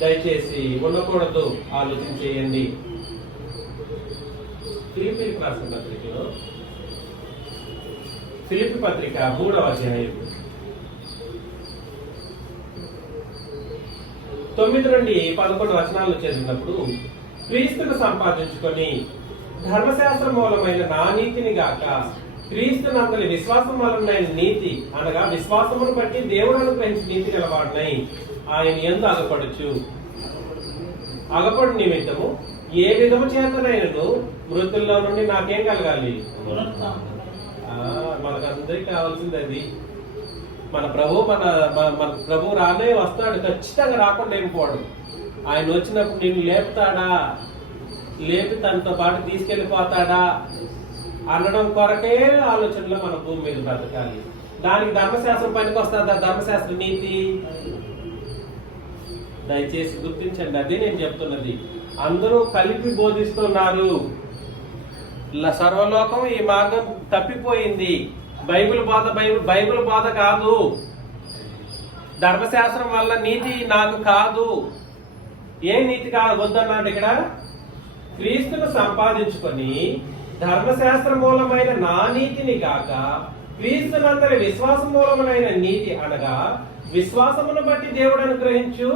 దయచేసి ఉండకూడదు, ఆలోచన చేయండి. ఫిలిప్పీలకు రాసిన పత్రికలో ఫిలిప్పీ పత్రిక 3వ అధ్యాయం 9 నుండి 11 వచనాలు చదివినప్పుడు, క్రీస్తును సంపాదించుకొని ధర్మశాస్త్ర మూలమైన నా నీతిని గాక క్రీస్తునందలి విశ్వాసం మూలమైన నీతి అనగా విశ్వాసమును బట్టి దేవుడు అనుగ్రహించి నీతి గలవాడినై ఆయన యందు అగపడు నిమిత్తము ఏ విధము చేతనైనను మృతుల్లో నుండి నాకేం కలగాలి? మనకందరికి కావాల్సింది అది. మన ప్రభు రానే వస్తాడు, ఖచ్చితంగా రాకుండా ఏం పోడు. ఆయన వచ్చినప్పుడు నిన్ను లేపుతాడా, లేపి తనతో పాటు తీసుకెళ్లిపోతాడా అనడం కొరకే ఆలోచనలో మన భూమి మీద బ్రతకాలి. దానికి ధర్మశాస్త్రం పనికి వస్తుందా? ధర్మశాస్త్ర నీతి దయచేసి గుర్తించండి. అదే నేను చెప్తున్నది. అందరూ కలిపి బోధిస్తున్నారు. సర్వలోకం ఈ మార్గం తప్పిపోయింది. బైబిల్ బోధ కాదు. ధర్మశాస్త్రం వల్ల నీతి నాకు కాదు. ఏ నీతి కాదు వద్దన్నాడు ఇక్కడ? క్రీస్తును సంపాదించుకొని ధర్మశాస్త్ర మూలమైన నా నీతిని కాక క్రీస్తునందరి విశ్వాస మూలమైన నీతి అనగా విశ్వాసమును బట్టి దేవుడు అనుగ్రహించు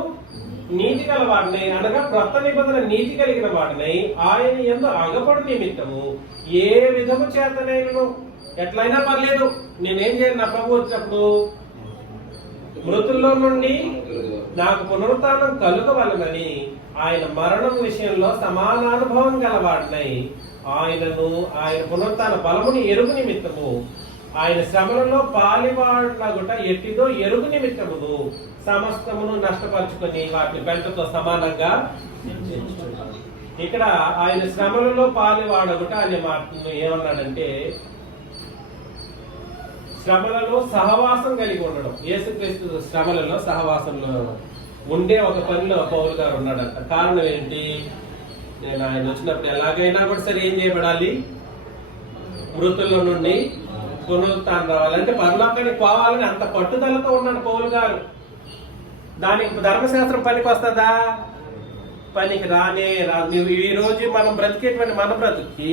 నీతి గల వాడిని అనగా క్రొత్త నిబంధన నీతి కలిగిన వాడిని ఆయన యందు అగపడు నిమిత్తము ఏ విధము చేతనైనను ఎట్లయినా పర్లేదు నేనేం చేయాలి? నా ప్రభు వచ్చినప్పుడు మృతుల్లో నుండి నాకు పునరుత్థానం కలుగవలనని ఆయన మరణం విషయంలో సమానానుభవం గలవాడినై ఆయన పునరుత్థాన బలముని ఎరుగు నిమిత్తము ఆయన శ్రమలలో పాలివాడగుట ఎట్టిదో ఎరుగు నిమిత్తమును సమస్తమును నష్టపరుచుకొని వాటిని పెంటతో సమానంగా ఇక్కడ ఆయన శ్రమలలో పాలివాడగుట అనే మాటను ఏమన్నాడంటే శ్రమలలో సహవాసం కలిగి ఉండడం. యేసుక్రీస్తు శ్రమలలో సహవాసంలో ఉండే ఒక పనిలో పౌలు గారు ఉన్నాడంట. కారణం ఏంటి? నేను ఆయన వచ్చినప్పుడు ఎలాగైనా కూడా సరే ఏం చేయబడాలి? మృతుల్లో నుండి పునరుత్థానం రావాలంటే పరలోకానికి పోవాలని అంత పట్టుదలతో ఉన్నాడు పౌలు గారు. దానికి ధర్మశాస్త్రం పనికి వస్తుందా? పనికి రానే రాదు. ఈ రోజు మనం బ్రతికేటువంటి మన బ్రతుకి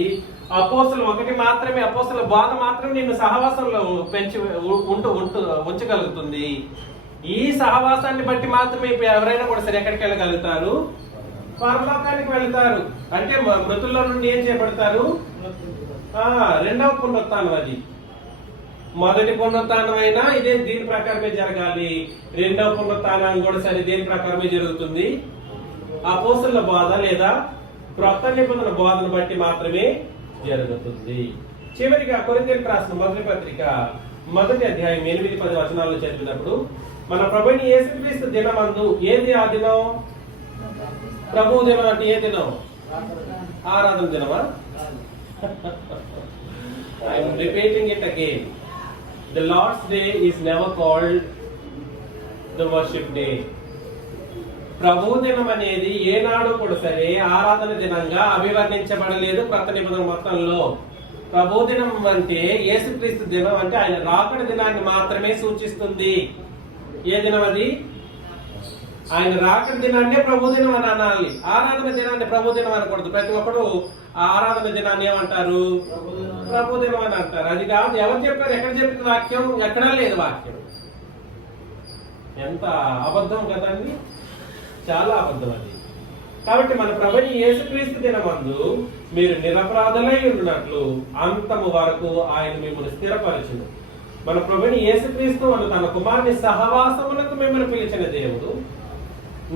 అపోస్తలు ఒకటి మాత్రమే, అపోస్తల బోధ మాత్రమే నిన్ను సహవాసంలో పెంచి ఉంచగలుగుతుంది. ఈ సహవాసాన్ని బట్టి మాత్రమే ఎవరైనా కూడా సరే ఎక్కడికి వెళ్ళగలుగుతారు? పరలోకానికి వెళ్తారు. అంటే మృతుల్లో నుండి ఏం చేయబడతారు? రెండవ పునరుత్థానం. అది మొదటి పునరుత్థానం అయినా ఇదే దీని ప్రకారమే జరగాలి. రెండవ పునరుత్థానం కూడా సరే దేని ప్రకారమే జరుగుతుంది? అపోస్తలుల బోధ లేదా క్రొత్త నిబంధన బోధను బట్టి మాత్రమే జరుగుతుంది. చివరిగా కొరింథీయులకు రాసిన మొదటి పత్రిక మొదటి అధ్యాయం 8-10 వచనాల్లో చదివినప్పుడు మన ప్రభుని యేసుక్రీస్తు దినమందు, ఏది ఆ దినం? ప్రభు దినం అంటే ఏ దినం? ఆరాధన దినమా? I'm repeating it again. The Lord's Day is never called the worship day. ప్రభు దినం అనేది ఏనాడు కూడా సరే ఆరాధన దినంగా అభివర్ణించబడలేదు కొత్త నిబంధన మొత్తంలో. ప్రభు దినం అంటే యేసుక్రీస్తు దినం అంటే ఆయన రాకడ దినాన్ని మాత్రమే సూచిస్తుంది. ఏ దినం అది? ఆయన రాకడ దినాన్నే ప్రభు దినం అని అనాలి. ఆరాధన దినాన్ని ప్రభు దినం అనకూడదు. ప్రతి ఒక్కరు ఆ ఆరాధన దినాన్ని ఏమంటారు? ప్రభు దినం అని అంటారు. అది కాదు. ఎవరు చెప్పారు? ఎక్కడ చెప్పింది వాక్యం? ఎక్కడా లేదు వాక్యం. ఎంత అబద్ధం కదండి, చాలా అబద్ధం అది. కాబట్టి మన ప్రభుని యేసుక్రీస్తు దినమందు మీరు నిరపరాధులై ఉన్నట్లు అంతము వరకు ఆయన మిమ్మల్ని స్థిరపరచును. మన ప్రభుని యేసుక్రీస్తు అని తన కుమారుని సహవాసములకు మిమ్మల్ని పిలిచిన దేవుడు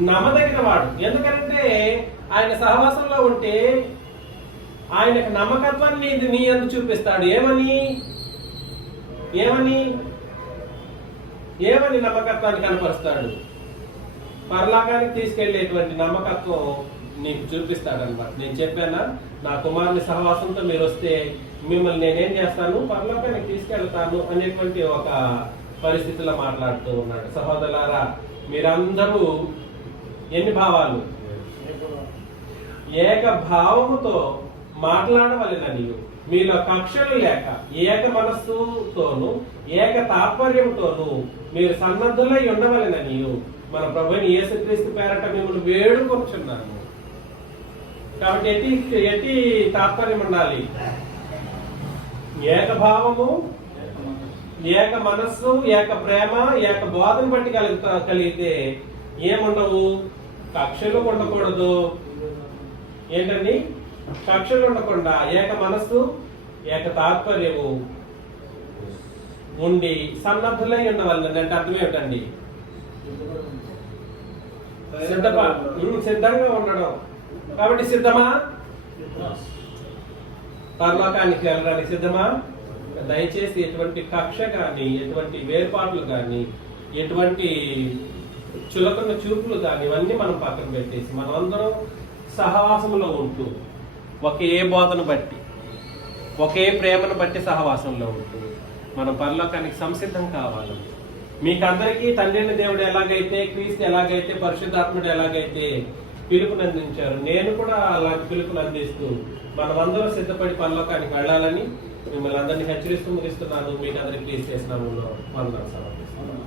నమ్మదగిన వాడు. ఎందుకంటే ఆయన సహవాసంలో ఉంటే ఆయనకు నమ్మకత్వాన్ని నీ యందు చూపిస్తాడు. ఏమని ఏమని ఏమని నమ్మకత్వాన్ని కనపరుస్తాడు? పరలోకానికి తీసుకెళ్లేటువంటి నమ్మకత్వం నీకు చూపిస్తాడు అనమాట. నేను చెప్పానా, నా కుమారుని సహవాసంతో మీరు వస్తే మిమ్మల్ని నేనేం చేస్తాను? పరలోకానికి తీసుకెళ్తాను అనేటువంటి ఒక పరిస్థితిలో మాట్లాడుతూ ఉన్నాడు. సహోదరులారా, మీరందరూ ఎన్ని భావాలు? ఏక భావముతో మాట్లాడవలెనని, మీలో కక్షలు లేక ఏక మనస్సుతోను ఏక తాత్పర్యంతోను మీరు సన్నద్ధులై ఉండవలెనని మన ప్రభుని యేసుక్రీస్తు పేరట మిమ్మల్ని వేడుకొనుచున్నాను. కాబట్టి ఎట్టి తాత్పర్యం ఉండాలి? ఏక భావము, ఏక మనస్సు, ఏక ప్రేమ, ఏక బోధన బట్టి కలిగితే ఏముండవు? కక్షలు ఉండకూడదు. ఏంటండి? కక్షలు ఉండకుండా ఏక మనస్సు, ఏక తాత్పర్యము ఉండి సన్నద్ధులై ఉండవాలని అంటే అర్థం ఏమిటండి? సిద్ధంగా ఉండడం. కాబట్టి సిద్ధమా? పరలోకానికి వెళ్ళడానికి సిద్ధమా? దయచేసి ఎటువంటి కక్ష కానీ, ఎటువంటి వేర్పాట్లు కానీ, ఎటువంటి చులకన చూపులు కానీ ఇవన్నీ మనం పక్కన పెట్టేసి మనమందరం సహవాసంలో ఉంటూ ఒకే బోధను బట్టి, ఒకే ప్రేమను బట్టి సహవాసంలో ఉంటూ మనం పరలోకానికి సంసిద్ధం కావాలి. మీకు అందరికీ తండ్రిని దేవుడు ఎలాగైతే, క్రీస్తు ఎలాగైతే, పరిశుద్ధాత్ముడు ఎలాగైతే పిలుపుని అందించారు, నేను కూడా అలాంటి పిలుపుని అందిస్తూ మనమందరం సిద్ధపడి పరలోకానికి వెళ్ళాలని మిమ్మల్ని అందరినీ హెచ్చరిస్తూ ముగిస్తున్నాను. మీకు అందరికీ క్రీస్తు చేసిన వందనాలు సమర్పిస్తున్నాను.